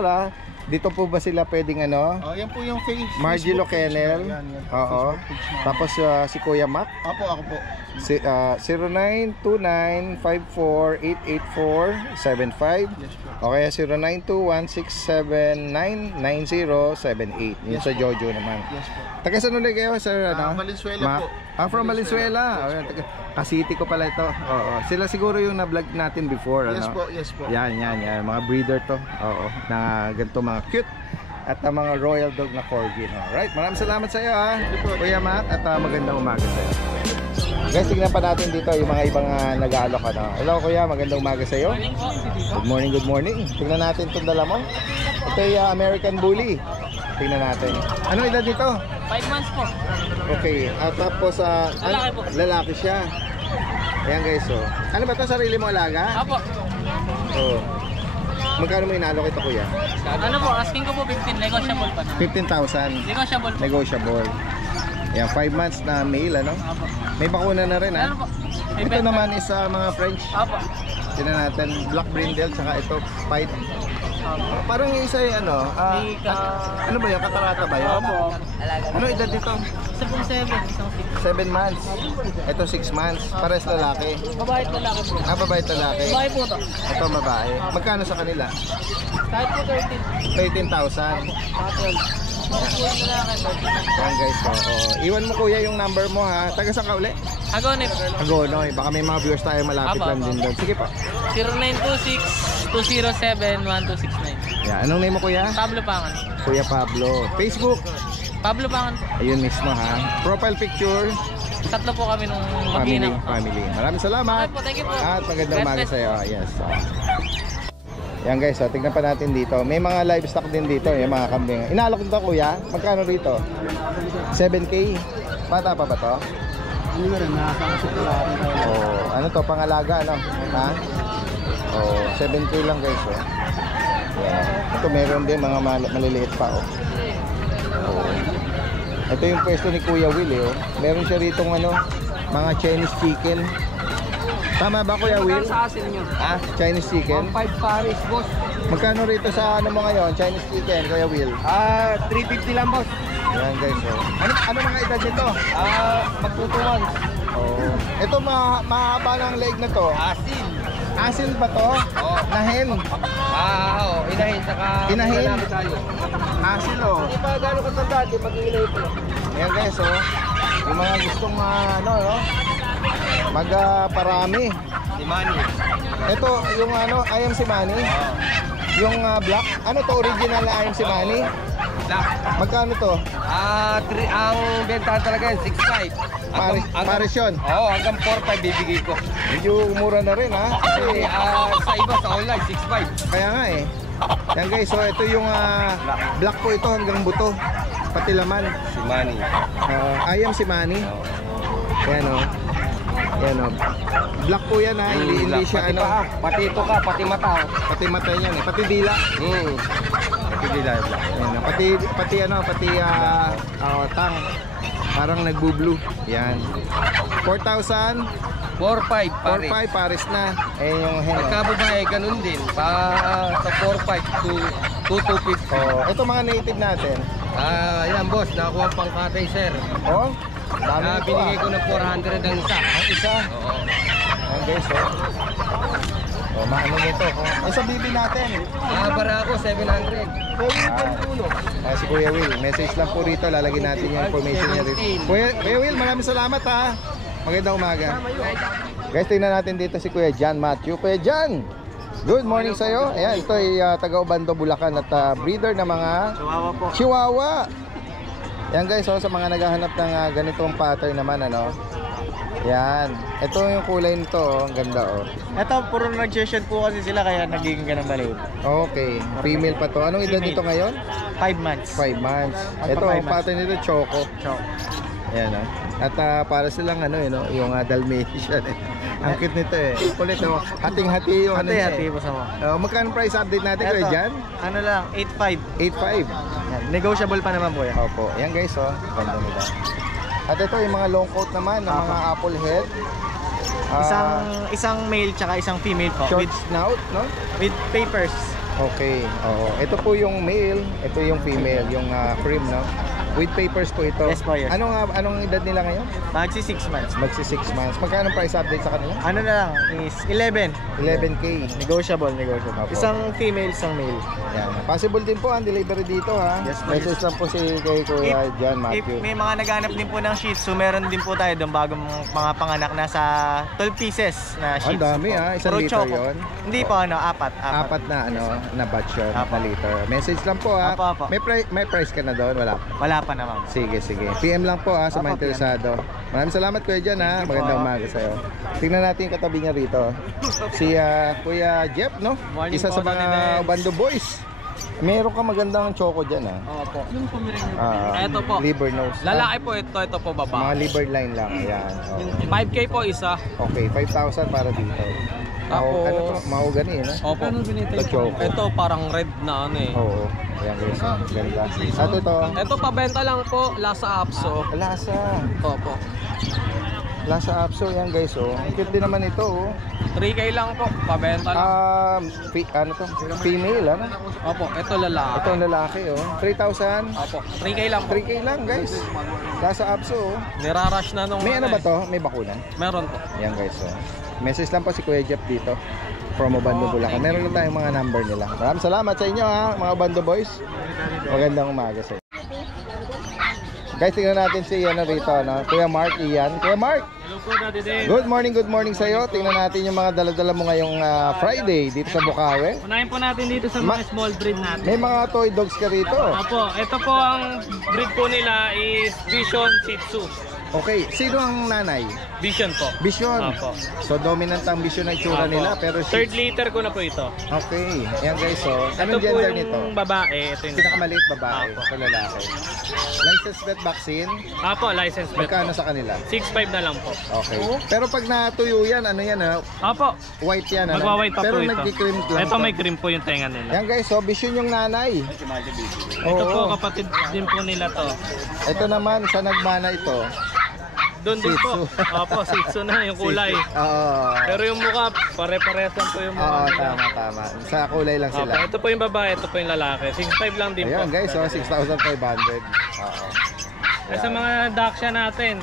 dito po ba sila pwedeng Yan po yung Margilo Facebook page Kennel. na, yan, Oo. Facebook page na. Tapos si Kuya Mac. Ako po. 092954888475. Yes po. O kaya 092167999078. Yun Yes sa po. Jojo naman. Yes po. Taga saan ulit kayo, sir? Valenzuela Mac? po. From Valenzuela. Yes po. Kasiti ko pala ito. Oo. Sila siguro yung na-vlog natin before. Yes po, yes po. Yan. Mga breeder to. Oo. Na ganito mga cute. At mga royal dog na corgi. Alright, maraming salamat sa iyo Kuya Mac. At magandang umaga sa iyo. Guys, tignan pa natin dito yung mga ibang nag-aalok. Hello Kuya, magandang umaga sa iyo. Good morning, good morning. Tignan natin itong dala mo. Ito yung American Bully. Tignan natin. Anong edad nito? 5 months po. Okay. At tapos, Lalaki po. lalaki siya. Ayan guys, so. Ano ba ito? Sarili mo alaga? Apo. Oo. Magkano mo inalo kita kuya? Ano po, asking ko po 15, negotiable pa. 15,000. Negotiable po. Negotiable. Ayan, 5 months na male, ano? Apo. May bakuna na rin, ha? Ano po? Ito naman is mga French. Apo. Tignan natin, Black Brindle, tsaka ito, Pied. Parang yung isa ay ano, ano ba yun? Katarata ba yun? Apo. Ano edad dito? Isa pong 7, isang 7 months. Ito 6 months. Pares lalaki. 6. Babae at lalaki po. Babae at lalaki. Babae po to. Ito babae. Magkano sa kanila? Kahit po 13. 13,000. Mga 12. Mga po yung lalaki. Ayan guys, iwan mo kuya yung number mo ha. Taga saan ka uli? Agonin. Agonoy. Baka may mga viewers tayo malapit lang din doon. Sige pa. 0926-207-1269. Yeah, anong name mo kuya? Pablo Pangan. Kuya Pablo. Facebook. Pablo Pangan. Ayun mismo ha. Profile picture. Tatlo po kami nung Family. mag-iinang. Family. Maraming salamat. Okay po, thank you po. At magandang God umaga bless. sa'yo. Yes. Yan guys, tignan pa natin dito. May mga livestock din dito, yung mga kambing. Inalok nito kuya, magkano rito? 7K? Bata pa ba to? Oh, ano to, pangalaga ano? Ha? Oh, 7K lang guys, oh. Yan. Ito meron din mga maliliit pa, oh. Oh. Ito yung pwesto ni Kuya Will, eh, oh. Meron siya rito mga Chinese chicken. Tama ba Kuya Will? Sa asin nyo. Ah, Chinese chicken? 1.5 Paris, boss. Magkano rito sa ano mo ngayon? Chinese chicken, Kuya Will? 350 lang, boss. Yan guys, oh. Ano mga edad nito? Magtutuwan. Oh. Ito mahaba ng leg na to. Asin. Asin ba to? Oo. Nahen. Oo. Inahin, saka... Inahin? Lalaki tayo. Asin, oh. Hindi pa gano'ng katanda, di mag-iinay po. Ayan guys, oh. Yung mga gustong magparami. Si Manny. Ito, yung ayam si Manny. Yung black. Ano to, original na ayam si Manny? Black. Magkano to? Ang bentahan talaga yan, 6.5. Paris yun. Oo, hanggang 4.5 bibigay ko. Medyo mura na rin, ha? Kasi sa iba, sa online, 6.5. Kaya nga eh. Yan guys, so ito yung black po ito hanggang buto. Pati laman. Si Manny. Ayam si Manny. Yan o. Yan o. Black po yan ha. Hindi siya pati paa, pati ito ka, pati mata. Pati mata yan eh. Pati dila. Pati dila. Yan, pati tang. Parang nagbu-blue. Yan. 4,000. 4.5 pare. 4,500 pares na. Ayan yung hen. Pagkababae, ganun din. Sa 4.5 to 2.250. Oh, ito mga native natin. Yan boss, nakakuha pang katay sir. Oh, dami nito Binigay ko ng 400 ang isa. Ang isa. Oo. Ayan guys, oh. Oh, maano nito. Sa bibi natin. Para ako, 700. Si Kuya Will, message lang po rito. Lalagyan natin yung information niya rito. Kuya Will, maraming salamat ha. Magandang umaga. Guys, tingnan natin dito si Kuya John Matthew. Kuya John, good morning sa'yo. Ayan, ito ay taga Obando, Bulacan at breeder ng mga Chihuahua po. Chihuahua. Yan guys, sa mga naghahanap ng ganitong pattern naman, yan. Ito yung kulay nito, ang ganda Ito, puro nag-session po kasi sila kaya nagiging ganun maliit. Okay, female pa to. Anong edad nito ngayon? 5 months. 5 months. Ito, ang pattern nito, Choco. Ayan At para silang yung Dalmatian Ang cute nito Kulit hating-hati yung Hati-hati po sa mo. Magkano price update natin Kuya Jan? Ano lang, 8.5. 8.5. Negotiable pa naman po yan. Opo. Ayan guys ganda nila. At ito yung mga long coat naman ng mga apple head. Isang male tsaka isang female po. Short snout, no? With papers. Okay. Ito po yung male, ito yung female, yung cream, no? With papers po ito. Yes po, yes. Anong edad nila ngayon? Magsi 6 months. Magsi 6 months. Magkano price update sa kanila? Ano na lang is 11. 11K. Negotiable. Opo. Isang female, isang male. Yan. Possible din po ang delivery dito ha. Yes po, Message lang po si kay Kuya John If Matthew. may mga naghanap din po ng Shih Tzu, meron din po tayo doon bagong mga panganak na sa 12 pieces na Shih Tzu. Ang dami po. Isang Puro liter choco. yun. Hindi po apat. Apat na na batch yun, Apo. na liter. Message lang po ha. Apo. May price ka na doon? Wala. Wala pa naman. Sige. PM lang po sa mga Apo, PM. interesado. Maraming salamat Kuya John ha. Thank you Magandang po. umaga sa'yo. Tingnan natin yung katabi niya rito. Si Kuya Jeff, no? Morning Isa po, sa mga Tony Benz. Obando Boys. Meron ka magandang choco dyan ah. Opo. Ito po. Liver nose. Lalaki po ito po Mga babae. liver line lang. Ayan. Oh. 5K po isa. Okay, 5,000 para dito. Tapos- Ano to? Mahogany, no? Opo. Ito choco. Ito parang red na ano eh. Oo. Ayan guys. Ganda. At ito. Ito pabenta lang po, Lasa Apso. Lasa. Opo. Lasa Apso. Yan guys. Oh. Ang cute din naman ito. Oh. 3K lang po, pabenta lang. Ano to? Female, ano? Opo, ito lalaki. Ito ang lalaki, oh. 3,000. Opo, 3K lang po. 3K lang, guys. Lasa Apso, oh. Nirarush na nung May ano ba to? May bakuna? Meron po. Yan, guys, oh. Message lang po si Kuya Jeff dito. Promo Bando Bulacan. Meron lang tayong mga number nila. Maraming salamat sa inyo, ha, mga Bando Boys. Magandang umaga sa inyo. Guys, tingnan natin si ano rito, no? Kuya Mark, Ian. Kuya Mark! Hello po, Daddy Den. Good morning sa iyo. Tingnan natin yung mga dala-dala mo ngayong Friday dito sa Bukawi. Unahin po natin dito sa mga small breed natin. May mga toy dogs ka rito. Opo, ito po ang breed po nila is Vision Shih Tzu. Okay, sino ang nanay? Vision po. Vision. Opo. So dominant ang Vision na itsura Opo. nila pero Third litter ko na po ito. Okay, yan guys, so Ito anong po gender yung nito? babae. Ito yung Pinakamaliit babae, Opo. sa lalaki. License vet vaccine, Apo, license plate. magkano sa kanila? 6.5 na lang po. Okay. Pero pag natuyo yan, ano yan ha? Apo, White yan ano? magwa-white pa Pero po ito. nagki-cream lang. Ito to. may cream po yung tenga nila. Yan guys, so Vision yung nanay. Ito po, Oo. kapatid din po nila to. Ito naman, sa nagmana ito. Doon din Shih po. Tzu. Opo, Shih Tzu na yung kulay. Oo. Pero yung mukha, pare-parehas lang po yung mukha Oo, nila. tama. Sa kulay lang Opo, sila. ito po yung babae, ito po yung lalaki. 6.5 lang din Ayan po. guys, so 6,500. Oo. Ay, sa mga Daksha natin,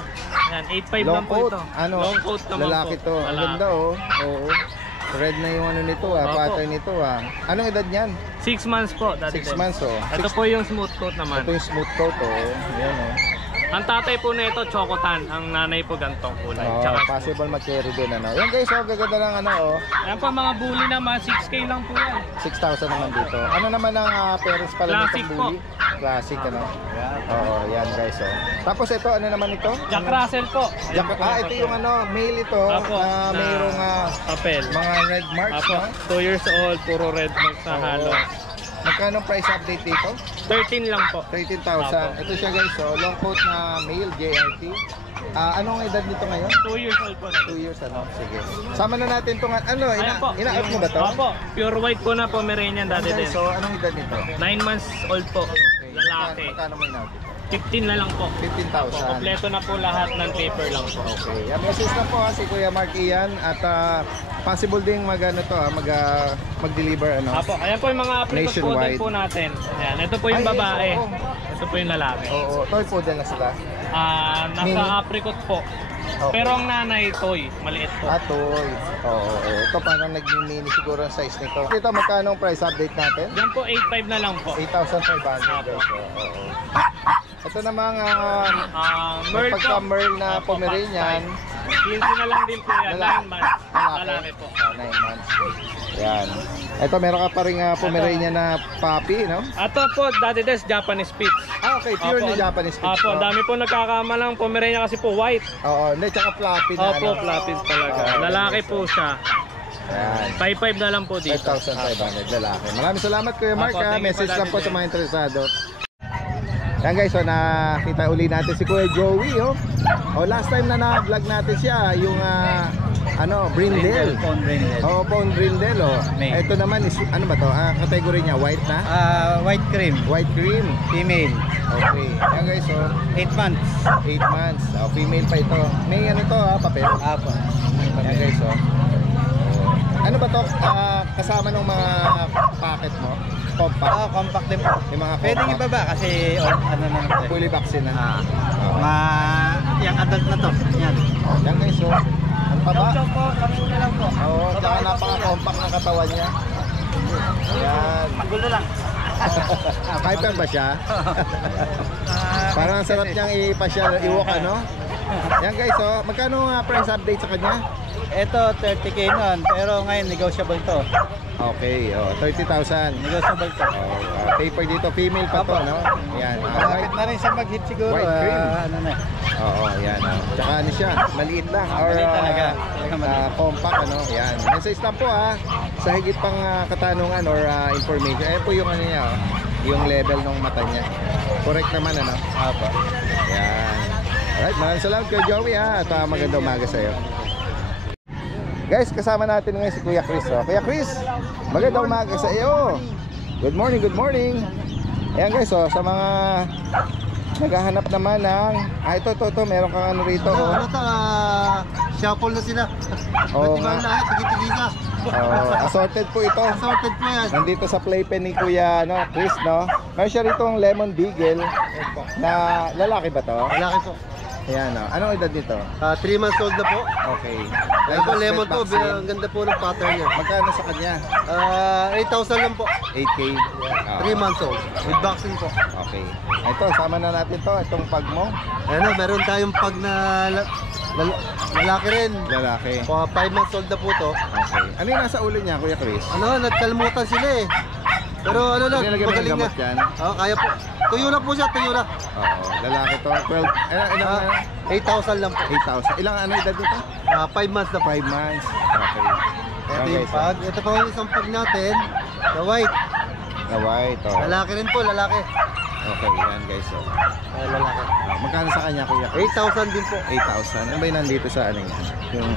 yan, 8.5 lang Long po coat, ito. ano? Long coat naman Lalaki po. to. Ang Lalaki. ganda oh. Oo. Red na yung ano nito ah, Opo. pattern nito ah. Anong edad niyan? 6 months po. Dati 6 months oh. Ito po yung smooth coat naman. Ito yung smooth coat oh. Ayan oh. Ang tatay po nito, Chocotan. Ang nanay po gantong kulay. Oh, Tsaka possible mag-carry din ano. Yan guys, oh, gaganda ng ano oh. Ayan po mga bully naman, 6K lang po yan. 6,000 naman dito. Ano naman ang parents pala Classic nitong po. bully? Classic ano. Oo, yan guys oh. Tapos ito ano naman ito? Jack Russell po. Ayan po, Ito yung ano, male ito Apo, na mayroong papel. mga red marks Apo, no? 2 years old, puro red marks na Oo. halo. Magkano price update dito? 13 lang po. 13,000. Apo. Ito siya guys, so long coat na male JRT. Anong edad nito ngayon? 2 years old po na. 2 years ano? Sige. Sama na natin itong ano, Ayan po. ina-out mo ba to? Opo, pure white po na Pomeranian dati din. Okay, so anong edad nito? 9 months old po. Lalaki. Magkano mo ina-out? 15 na lang po. 15,000. Kompleto na po lahat ng paper lang po. Okay. Message lang po si Kuya Mark Ian at possible ding mag-deliver ano. Apo, ayan po yung mga apricot po Nationwide. din po natin. Ayan, ito po yung Ay, babae. oo. Ito po yung lalaki. Oo, toy poodle na sila. Nasa Mini? apricot po. Okay. Pero ang nanay, toy. Maliit po. Toy. Oo. Ito parang nagmimini siguro ang size nito. Kita magkano ang price update natin? Diyan po, 8.5 na lang po. 8,500 guys. Oo. Ito namang Merl po. pagka-merl na Pomeranian, 15 na lang din po yan. 9 months. Lalaki po. 9 months. Yan. Ito meron ka pa rin Pomeranian na puppy, no? Ito po, dati des, Japanese Spitz. Okay, purely Japanese Spitz. Apo, ang dami po nagkakamalang Pomeranian kasi po white. Oo, hindi, tsaka floppy na. Opo, flapid talaga. Oo. Lalaki po siya. Yan. 5.5 na lang po dito. 5,500 lalaki. Maraming salamat Kuya Mark. Apo, thank you Message po, lang po Daddy sa mga interesado. Yan guys, so nakita uli natin si Kuya Joey, oh. Last time na na-vlog natin siya, yung Brindle. Phone Brindle. Phone Brindle, oh. May. Ito naman is, ano ba to? Category niya, white na? White cream, White cream. female, Okay. Yan guys, so 8 months. 8 months. Female pa ito. May ano to, papel. Apo. Yan guys, oh. Ano ba to? Kasama ng mga packet mo? Compact. Compact din po. Yung mga Pwedeng compact. ibaba kasi ano na naman. Fully vaccine na. Yung adult na to. Yan. Yan guys, so. Ang taba. po, kami na lang po. Oo, tsaka napaka-compact ng katawan niya. Yan. Gulo lang. Hyper ba siya? Parang ang sarap niyang ipasyal, iwalk ano? Yan guys, so. Magkano price update sa kanya? Ito 30K nun, pero ngayon negotiable to. Okay, 30,000. Negotiable to. Paper dito, female pa to, no? Yan. Malapit na rin siya mag-hit siguro. White cream. Ano na. Oo, yan. Tsaka ano siya, maliit lang. Maliit talaga. Compact, ano? Yan. Message lang po, sa higit pang katanungan or information. Ayan po yung ano niya, yung level ng mata niya. Correct naman, ano? Apo. Yan. Alright, maraming salamat kay Joey, ha. At magandang umaga sa'yo. Guys, kasama natin ngayon si Kuya Chris. Oh. Kuya Chris, magandang umaga sa iyo. Good morning, good morning. Ayan guys, oh, sa mga naghahanap naman ng ito, meron kang ano rito, oh. Ano to, shuffle na sila. Oo Ba't ibang nga. lahat, tigi-tigisa. Assorted po ito. Assorted po yan. Nandito sa playpen ni Kuya Chris, no? Meron siya rito ang lemon beagle na lalaki ba to? Malaki po. Ayan, no? Anong edad nito? 3 months old na po. Okay. Ayan po, lemon to. Ang ganda po ng pattern niya. Magkano sa kanya? 8,000 lang po. 8K. 3 months old. With vaccine po. Okay. Ito, sama na natin to. Itong pag mo. Ano, meron tayong pag na lalaki rin. Lalaki. 5 months old na po to. Okay. Ano yung nasa ulo niya, Kuya Chris? Ano, nagkalmutan sila eh. Pero ano lang, Nilagyan mo ng magaling na. gamot yan? Oo, kaya po. Tuyo na po siya, tuyo na. Oo, lalaki to. 12, ilang 8,000 lang po. 8,000. Ilang ano edad nito? 5 months na po. 5 months. Okay. Ito Ayan, yung guys, pag. Ito po yung isang pag natin. The white. Na white. Oh. Lalaki rin po, lalaki. Okay, yan guys. Oh. Lalaki. Magkano sa kanya, Kuya Chris? 8,000 din po. 8,000. Ano ba yung nandito sa ano niya? Yung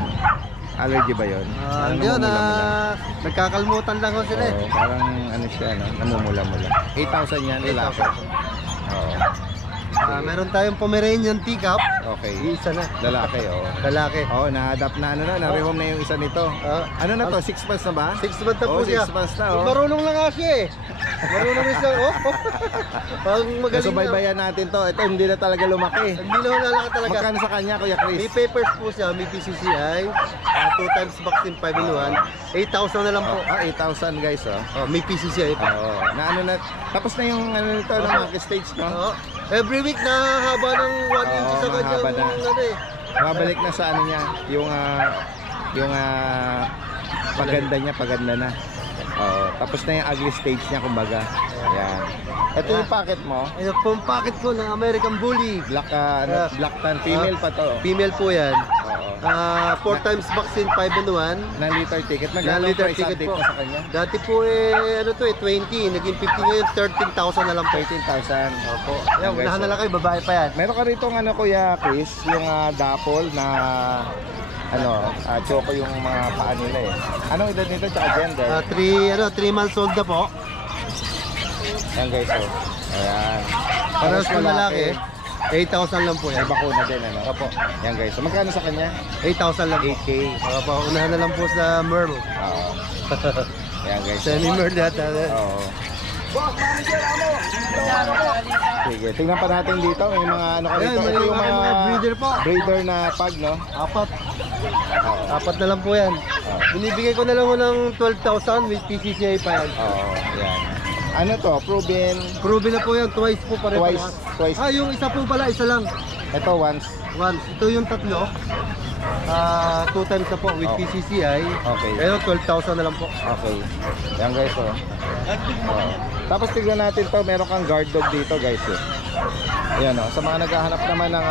allergy ba yun? Hindi yun, nagkakalmutan lang ko sila eh. Oo, parang ano siya, no? Namumula-mula. 8,000 yan, lalaki. 8,000. Oo. Meron tayong Pomeranian teacup. Okay. Isa na. Lalaki, oo. Lalaki. Oo, na-adapt na ano na, na-rehome na yung isa nito. Ano na to? 6 months na ba? 6 months na po Oo, siya. 6 months na, oh. Marunong lang nga siya eh. Marunong rin siya, oh. Pag magaling na. Nasubaybayan natin to. Ito, hindi na talaga lumaki. Hindi na lalaki talaga. Magkano sa kanya, Kuya Chris? May papers po siya, may PCCI, 2 times vaccine, 5 in 1. 8,000 na lang po. 8,000 guys, oh. May PCCI po. Oo. Na ano na, tapos na yung ano nito, ng monkey stage, no? Oo. Every week na haba ng 1 inch sa kanya. mahaba na. Ano eh. Babalik na sa ano niya, yung paganda niya, paganda na. Oo. Tapos na yung ugly stage niya, kumbaga. Ayan. Ito yung packet mo. Ito po ang packet ko ng American Bully. Black, black tan, female pa to. Female po yan. Oo. 4 times vaccine, 5 in 1. Non-liter ticket. Magkano Non-liter price ticket update po. mo sa kanya? Dati po ano to eh, 20. Naging 50 ngayon, 13,000 na lang po. 13,000. Opo. Yan, unahan na lang kayo, babae pa yan. Meron ka rito ano, Kuya Chris, yung dapol na choco yung mga paa nila eh. Anong edad nito tsaka gender? 3 months old na po. Yan guys, oh. Ayan. Para sa lalaki, 8,000 lang po May yan. bakuna din, ano? Opo. Yan guys. So, magkano sa kanya? 8,000 lang po. 8K. Opo, unahan na lang po sa Merle. Oo. Yan guys. Semi-Merle yata. Oo. Sige, tingnan pa natin dito. May mga ano ka Ayan, dito. may Ito yung mga mga breeder po. breeder na pag, no? 4 na lang po yan. Binibigay ko na lang ng 12,000 with PCCI pa yan. Oo, yan. Ano to? Proven. Proven na po yan, twice po pareho. Twice. Yung isa po pala, isa lang. Ito once. Once. Ito yung tatlo. 2 times na po with Okay. PCCI. Okay. Pero 12,000 na lang po. Okay. Yan guys, oh. Tapos tignan natin to, meron kang guard dog dito guys eh. Ayan oh, sa mga naghahanap naman ng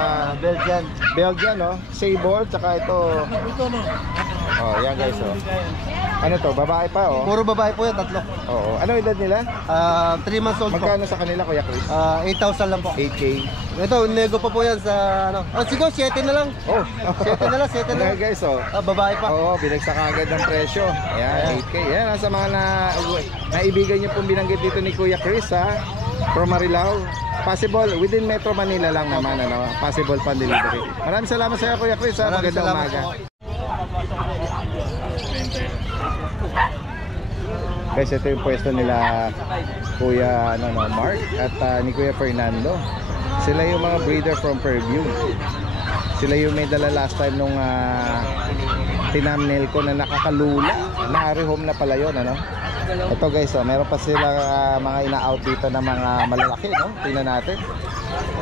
Belgian oh, Sable, tsaka ito. Oh, yan guys oh. Ano to, babae pa oh. Puro babae po yan, tatlo. Oo. Ano edad nila? 3 months old po. Magkano sa kanila, Kuya Chris? 8,000 lang po. 8K. Ito, nego pa po yan sa ano. Siguro 7 na lang. Oh. 7 na lang, 7 na lang. Ayan guys oh. Babae pa. Oo, binagsak agad ng presyo. Ayan, 8K. Ayan, sa mga naibigan niyo pong binanggit dito ni Kuya Chris ha. From Marilao. Possible, within Metro Manila lang naman, ano, possible pan delivery. Maraming salamat sa iyo, Kuya Chris ha. Maraming Magandang salamat umaga. po. Guys, ito yung pwesto nila Kuya Mark at ni Kuya Fernando. Sila yung mga breeder from Fairview. Sila yung may dala last time nung tinamnail ko na nakakalula. Na-rehome na pala yun, ano? Ito guys, meron pa sila mga ina-out dito na mga malalaki, no? Tingnan natin.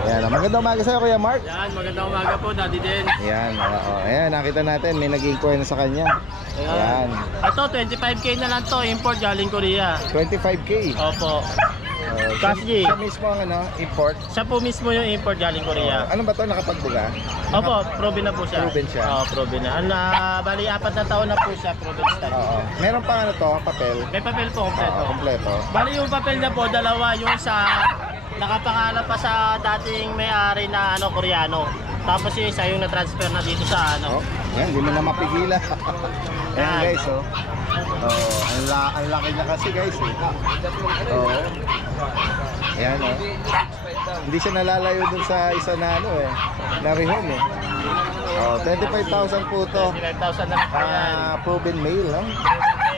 Ayan, magandang umaga sa'yo, Kuya Mark. Yan, magandang umaga po, Daddy Den. Ayan, ayan, nakita natin, may nag-inquire na sa kanya. Ayan. Ito, 25K na lang to, import galing Korea. 25K. Opo. Kasji. Siya mismo ang ano, import. Siya po mismo yung import galing Korea. Ano ba to, nakapagbuga? Opo, proven na po siya. Proven siya. Oo, proven na. Bali, 4 na taon na po siya, proven stud. Oo. Meron pa ano to, papel? May papel po, kompleto. Kompleto. Bali, yung papel niya po, dalawa yung sa nakapangalan pa sa dating may-ari na Koreano. Tapos yung isa yung na-transfer na dito sa Oh, yan, hindi mo na mapigilan. Ayan Yan. guys, oh. Oh, ang laki niya kasi guys, eh. Oh. Ayan, oh. Hindi siya nalalayo dun sa isa na ano eh, na rehome eh. Oh, 25,000 po to. 5,000 na lang po yan. Proven male, no?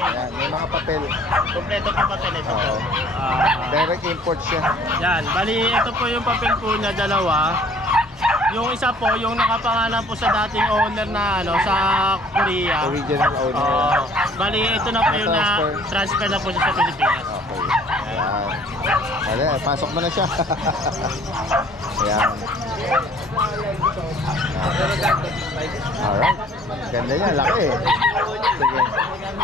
Ayan, may mga papel. Kompleto po papel ito. Oo. Direct import siya. Yan, bali ito po yung papel po niya, dalawa. Yung isa po, yung nakapangalan po sa dating owner na sa Korea. Original owner. Oo. Bali ito na po yung na-transfer na po siya sa Pilipinas. Okay. Ayan. Ayan, pasok mo na siya. Ayan. Alright. Ganda yan, laki eh. Sige.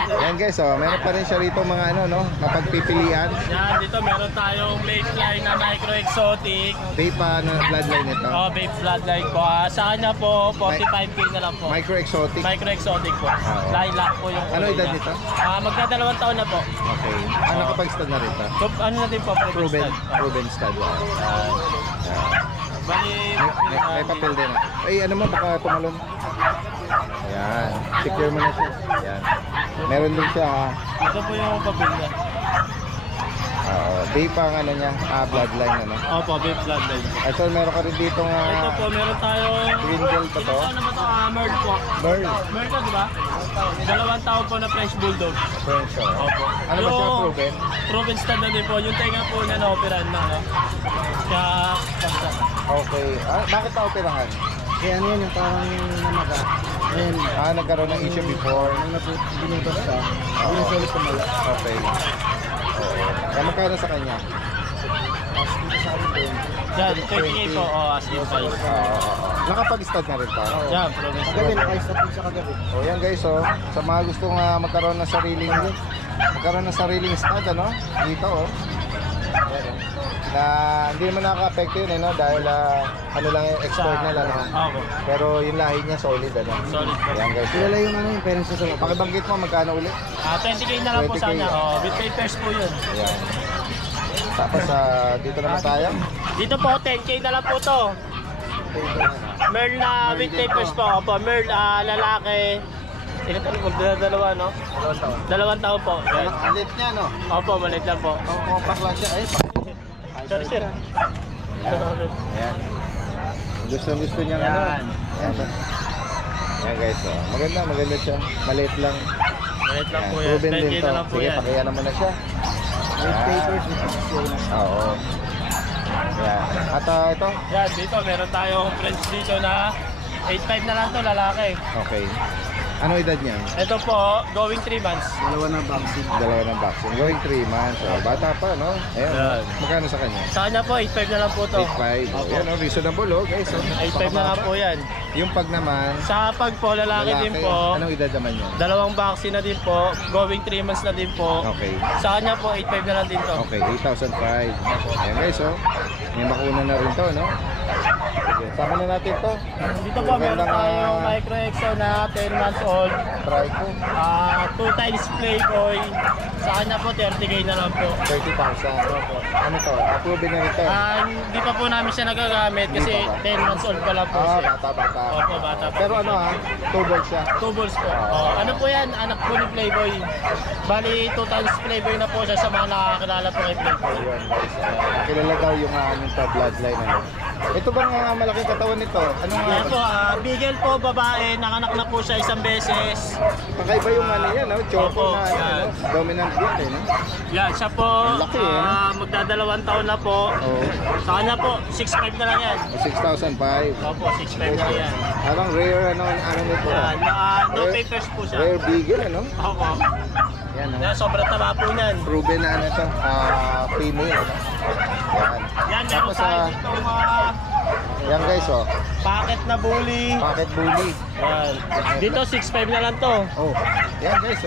Ayan guys, oh, meron pa rin siya rito mga mapagpipilian. Yan, dito meron tayong Mayfly na micro exotic. Babe pa bloodline ito. Oh, babe bloodline po. Sa kanya po, 45k na lang po. Micro exotic. Micro exotic po. Oo. Lilac po yung Ano kulay edad niya. nito? Magdadalawang taon na po. Okay. Ano kapag-stud na rito? So, ano na din po, Proven. stud. Proven stud. Ayan. Bali, May papel din. Ay, ano mo, baka tumalon. Ayan. Secure mo na siya. Ayan. Meron din siya, ito po yung papel niya. babe pa ang ano niya, bloodline ano. Opo, babe bloodline. So, meron ka rin dito nga, Ito po, meron tayong... Brindle pa to. Ano ba ito? Merl po. Merl. Merl ka, di ba? 2 taon po na French Bulldog. French, oh. Opo. Ano ba siya, proven? Proven stud na din po. Yung tenga po niya na-operan na. Kaya, basta. Okay. Bakit na-operahan? Kaya ano yan, yung parang namaga. Ayun, Nagkaroon ng issue before. binutos siya. Binusulit ko mala. Okay. Kaya magkano sa kanya? Yan, 28 po. Asking price. Nakapag-stud na rin pa. Yan, proven Kagabi, stud. naka-stop din siya kagabi. Yan guys, sa mga gustong magkaroon ng sariling stud, ano? Dito, Ayan, na hindi naman nakaka-apekto yun, dahil ano lang yung export nila, no? Opo. Pero yung lahi niya solid, ano? Solid po. Ayan guys. Kilala yung yung parents niya sa labas. Pakibanggit mo, magkano ulit? 20k na lang po 20K. sa kanya. With papers po yun. Ayan. Tapos dito naman tayo. Dito po, 10k na lang po to. Merl na with papers po. Opo, Merl, lalaki. Ilan taon? Magdadalawa, no? 2 taon po. Yan. Lit niya, no? Opo, malit lang po. Compact lang siya. Sorry, sir. Ayan. Gusto niya Yan. Ayan. Ayan guys, maganda siya. Maliit lang. Malit lang Ayan, po yan. proven 10k din to. na lang po Sige, yan. pakiya naman na siya. With papers, with papers. Oo. Ayan. At ito? Yan, dito meron tayong French dito na 8.5 na lang to, lalaki. Okay. Ano edad niya? Ito po, going 3 months. Dalawa na vaccine. Dalawa ng vaccine. Going 3 months. Bata pa, no? Ayan. Yan. Magkano sa kanya? Sa kanya po, 8.5 na lang po to. 8.5. Ayan, reasonable, guys. 8.5 na lang po yan. Yung pag naman, Sa pag po, lalaki din po. Anong edad naman yun? 2 vaccine na din po, going 3 months na din po. Okay. Sa kanya po, 8.5 na lang din to. Okay, 8,005. Ayan guys, May bakuna na rin to, no? Sige, sama na natin to. Dito po, meron tayong micro exo na 10 months old. Try ko. 2 times playboy. Sa kanya po, 30k na lang po. 30,000. Ano to? Approve na rin to. Hindi pa po namin siya nagagamit kasi 10 months old pa lang po siya. Bata. Opo, bata pa. Pero ano tubol siya. 2 balls po. Ano po yan? Anak po ni Playboy. Bali, 2 times Playboy na po siya sa mga nakakilala po kay Playboy. Ayun guys. Kilala daw yung aming bloodline, ano? Ito bang malaking katawan nito? Ano nga? Yan po, Bigel po, babae. Nanganak na po siya isang beses. Kakaiba yung ano yan, no? Choco Opo, na, yan. dominant breed, no? Yan, siya po, Laki, magdadalawang taon na po. Oo. Sa kanya po, 6.5 na lang yan. 6,005. Opo, 6.5 na yan. Parang rare, ano nito? Yan, no papers po siya. Rare beagle, ano? Opo. Yan, no? Yan, sobrang taba po niyan. Proven na ano ito, female, ano? Yan. Yan, meron Tapos, tayo dito mga yan guys, packet na bully. pocket bully. Yan. Dito, 6.5 na lang to. Oh, yan guys,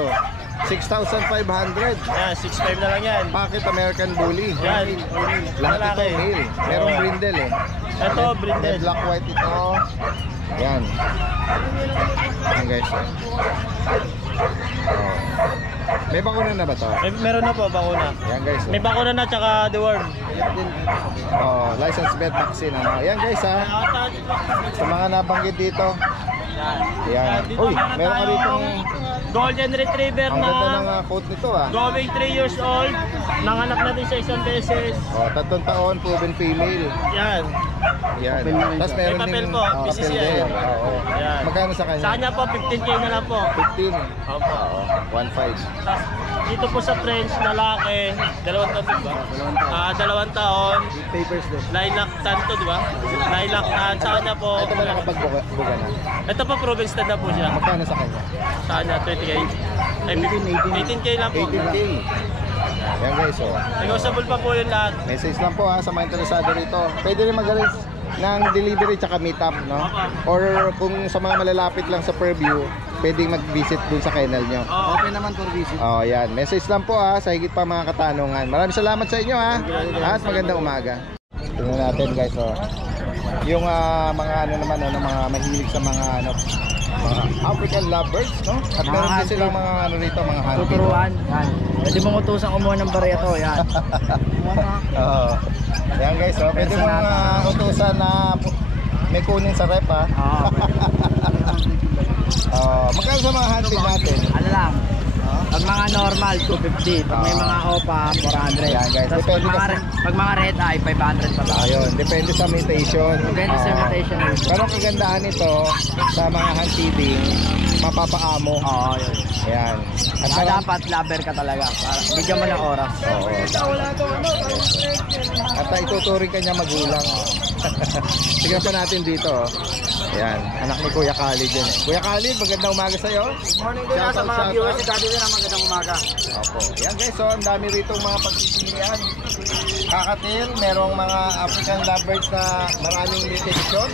6,500. Yan, 6.5 na lang yan. Pocket American Bully. Yan. Lahat ito Lalaki. male. Merong brindle eh. Ito, brindle. Red, black, white ito. Yan. Yan guys. Oh. May bakuna na ba to? Meron na po, bakuna. Yan guys. May bakuna na, tsaka deworm. Oh, license vet vaccine. Ano? Yan guys ha. Sa mga nabanggit dito. Yan. Dito Uy, meron ka rito Golden Retriever ang ganda ng na coat nito ah. going 3 years old. Nanganak natin siya isang beses. Oh, 3 taon, proven female. Yan. Yan. Tapos meron May papel ding po, papel PCCI. din. Oo. Yan. Magkano sa kanya? Sa kanya po, 15K na lang po. 15. Opo. Oo, 1.5. Tapos dito po sa French, lalaki, 2 taon ba? 2 taon. Papers din. Lilac tanto, di ba? Lilac na. Sa kanya po, Ito ba nakapagbuga na? ito po proven stand na po siya. Magkano sa kanya? Sa kanya, 20K. Ay, 18K lang po. 18K. Yan guys, oh. Negotiable pa po yung lahat. Message lang po ha sa mga interesado rito. Pwede rin mag-arrange ng delivery tsaka meet up, no? Or kung sa mga malalapit lang sa Purview, pwedeng mag-visit dun sa kennel nyo. Open naman for visit. Oh, yan. Message lang po ha sa higit pa mga katanungan. Maraming salamat sa inyo ha. At magandang umaga. Tingnan natin guys, oh. Yung mga ano naman, mga mahilig sa mga mga African lovebirds, no? At meron din silang mga ano rito, mga hunting. Tuturuan. Yan. Pwede mong utusan kumuha ng barya-to. Yan. Oo. Ayan guys, oh. Pwede mong utusan na may kunin sa rep ha. Oo. Magkano sa mga hunting natin? Ano lang. Pag mga normal, 250. Pag may mga OPA, 400. Yan, guys. Tapos Depende pag mga red eye, 500 pa lang. Ayun, depende sa mutation. Depende sa mutation. Pero ang kagandahan nito sa mga hunting, mapapaamo. Oo, yun. Ayan. At Saka dapat lover ka talaga. Para bigyan mo ng oras. Oo. At ituturing ka niya magulang. Tignan pa natin dito. Ayan, anak ni Kuya Khalid yan. Kuya Khalid, magandang umaga sa'yo. Morning din sa mga viewers si Daddy din. Magandang umaga. Opo. Ayan guys, so ang dami rito mga pagpipilian. Kakatil, merong mga African lovebirds na maraming mutation.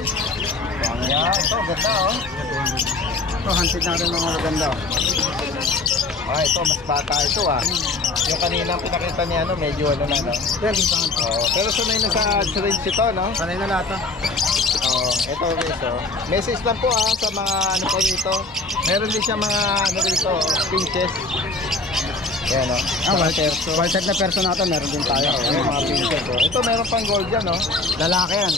Ayan, ito, ganda oh. Ito, hunted natin mga maganda. Ito, mas bata ito ah. Yung kanina pinakita niya, medyo ano na, no? Pero sanay na sa syringe ito, no? Sanay na lahat. Ito guys, message lang po sa mga ano po rito. Meron din siya mga ano rito, pinches. Ayan o. Walter na person natin, meron din tayo. Yung mga pinches o. Ito meron pang gold yan o. Lalaki yan.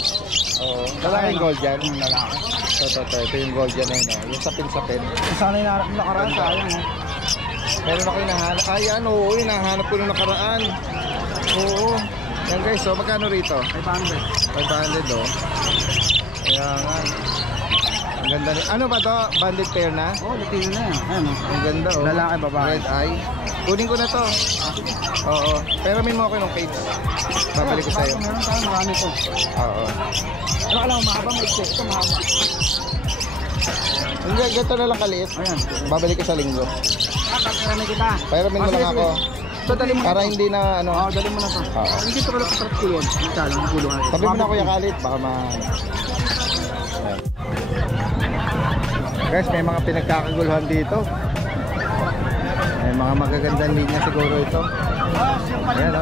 Oo. Lalaki gold yan. Lalaki. Ito yung gold yan o. Yung sapin-sapin. Sanay na nakaraan tayo. Meron ako hinahanap. Ay ano, hinahanap ko nung nakaraan. Oo. Yan guys, so magkano rito? 500. 500 o. Kaya nga. Ang ganda rin. Ano ba to? Banded pair na? Oo, Latino na yan. Ayan, ang ganda oh. Lalaki, babae. Red eye. Kunin ko na to. Oo. Pero min mo ako ng cage. Babalik ko sa'yo. Meron tayo, marami to. Oo. Ano ka lang, mahaba mo ito. Ito mahaba. Hindi, ganito na lang kaliit. Ayan. Babalik ko sa linggo. Papirami kita. Pero min mo lang ako. So, dali mo Para na to. hindi na ano. Oo, dali mo na to. Oo. Hindi ito pala kasarap kulon. Ito lang, kulon. Sabi mo na Kuya Khalid. Baka ma... Ayan. Guys, may mga pinagkakaguluhan dito. May mga magagandang linya siguro ito. Ayan o,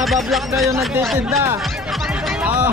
nabablock na yung nagtitinda. Oh.